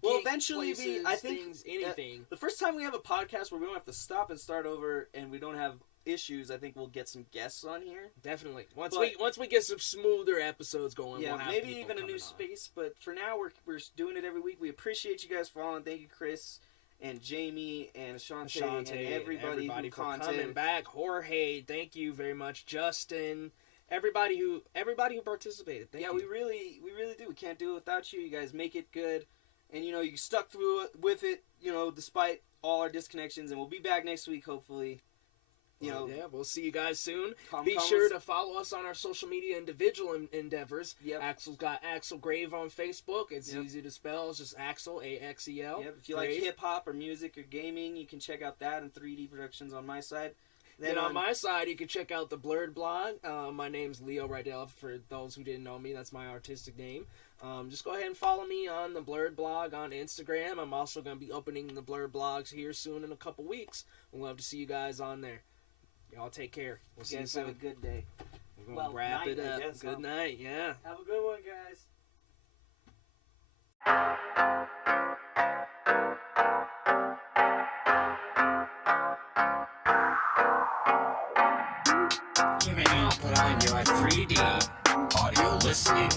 Well, eventually, I think anything. The first time we have a podcast where we don't have to stop and start over, and we don't have issues, I think we'll get some guests on here. Definitely. Once we get some smoother episodes going, we'll have maybe even a new space. But for now, we're doing it every week. We appreciate you guys following. Thank you, Chris. And Jamie and Ashante and everybody who for coming back. Jorge, thank you very much. Justin, everybody who participated. Thank you. We really do. We can't do it without you. You guys make it good, and you stuck through it with it. Despite all our disconnections, and we'll be back next week, hopefully. We'll see you guys soon. Be sure to follow us on our social media individual endeavors. Yep. Axel's got Axel Grave on Facebook. It's easy to spell. It's just Axel, Axel. Yep. If you like hip-hop or music or gaming, you can check out that and 3D Productions on my side. Then on my side, you can check out the Blurred blog. My name's Leo Rydell. For those who didn't know me, that's my artistic name. Just go ahead and follow me on the Blurred blog on Instagram. I'm also going to be opening the Blurred blogs here soon in a couple weeks. We'd love to see you guys on there. Y'all take care. We'll see you soon. Have a good day. We're going to wrap it up. Good night, yeah. Have a good one, guys. You may now put on your 3D audio listening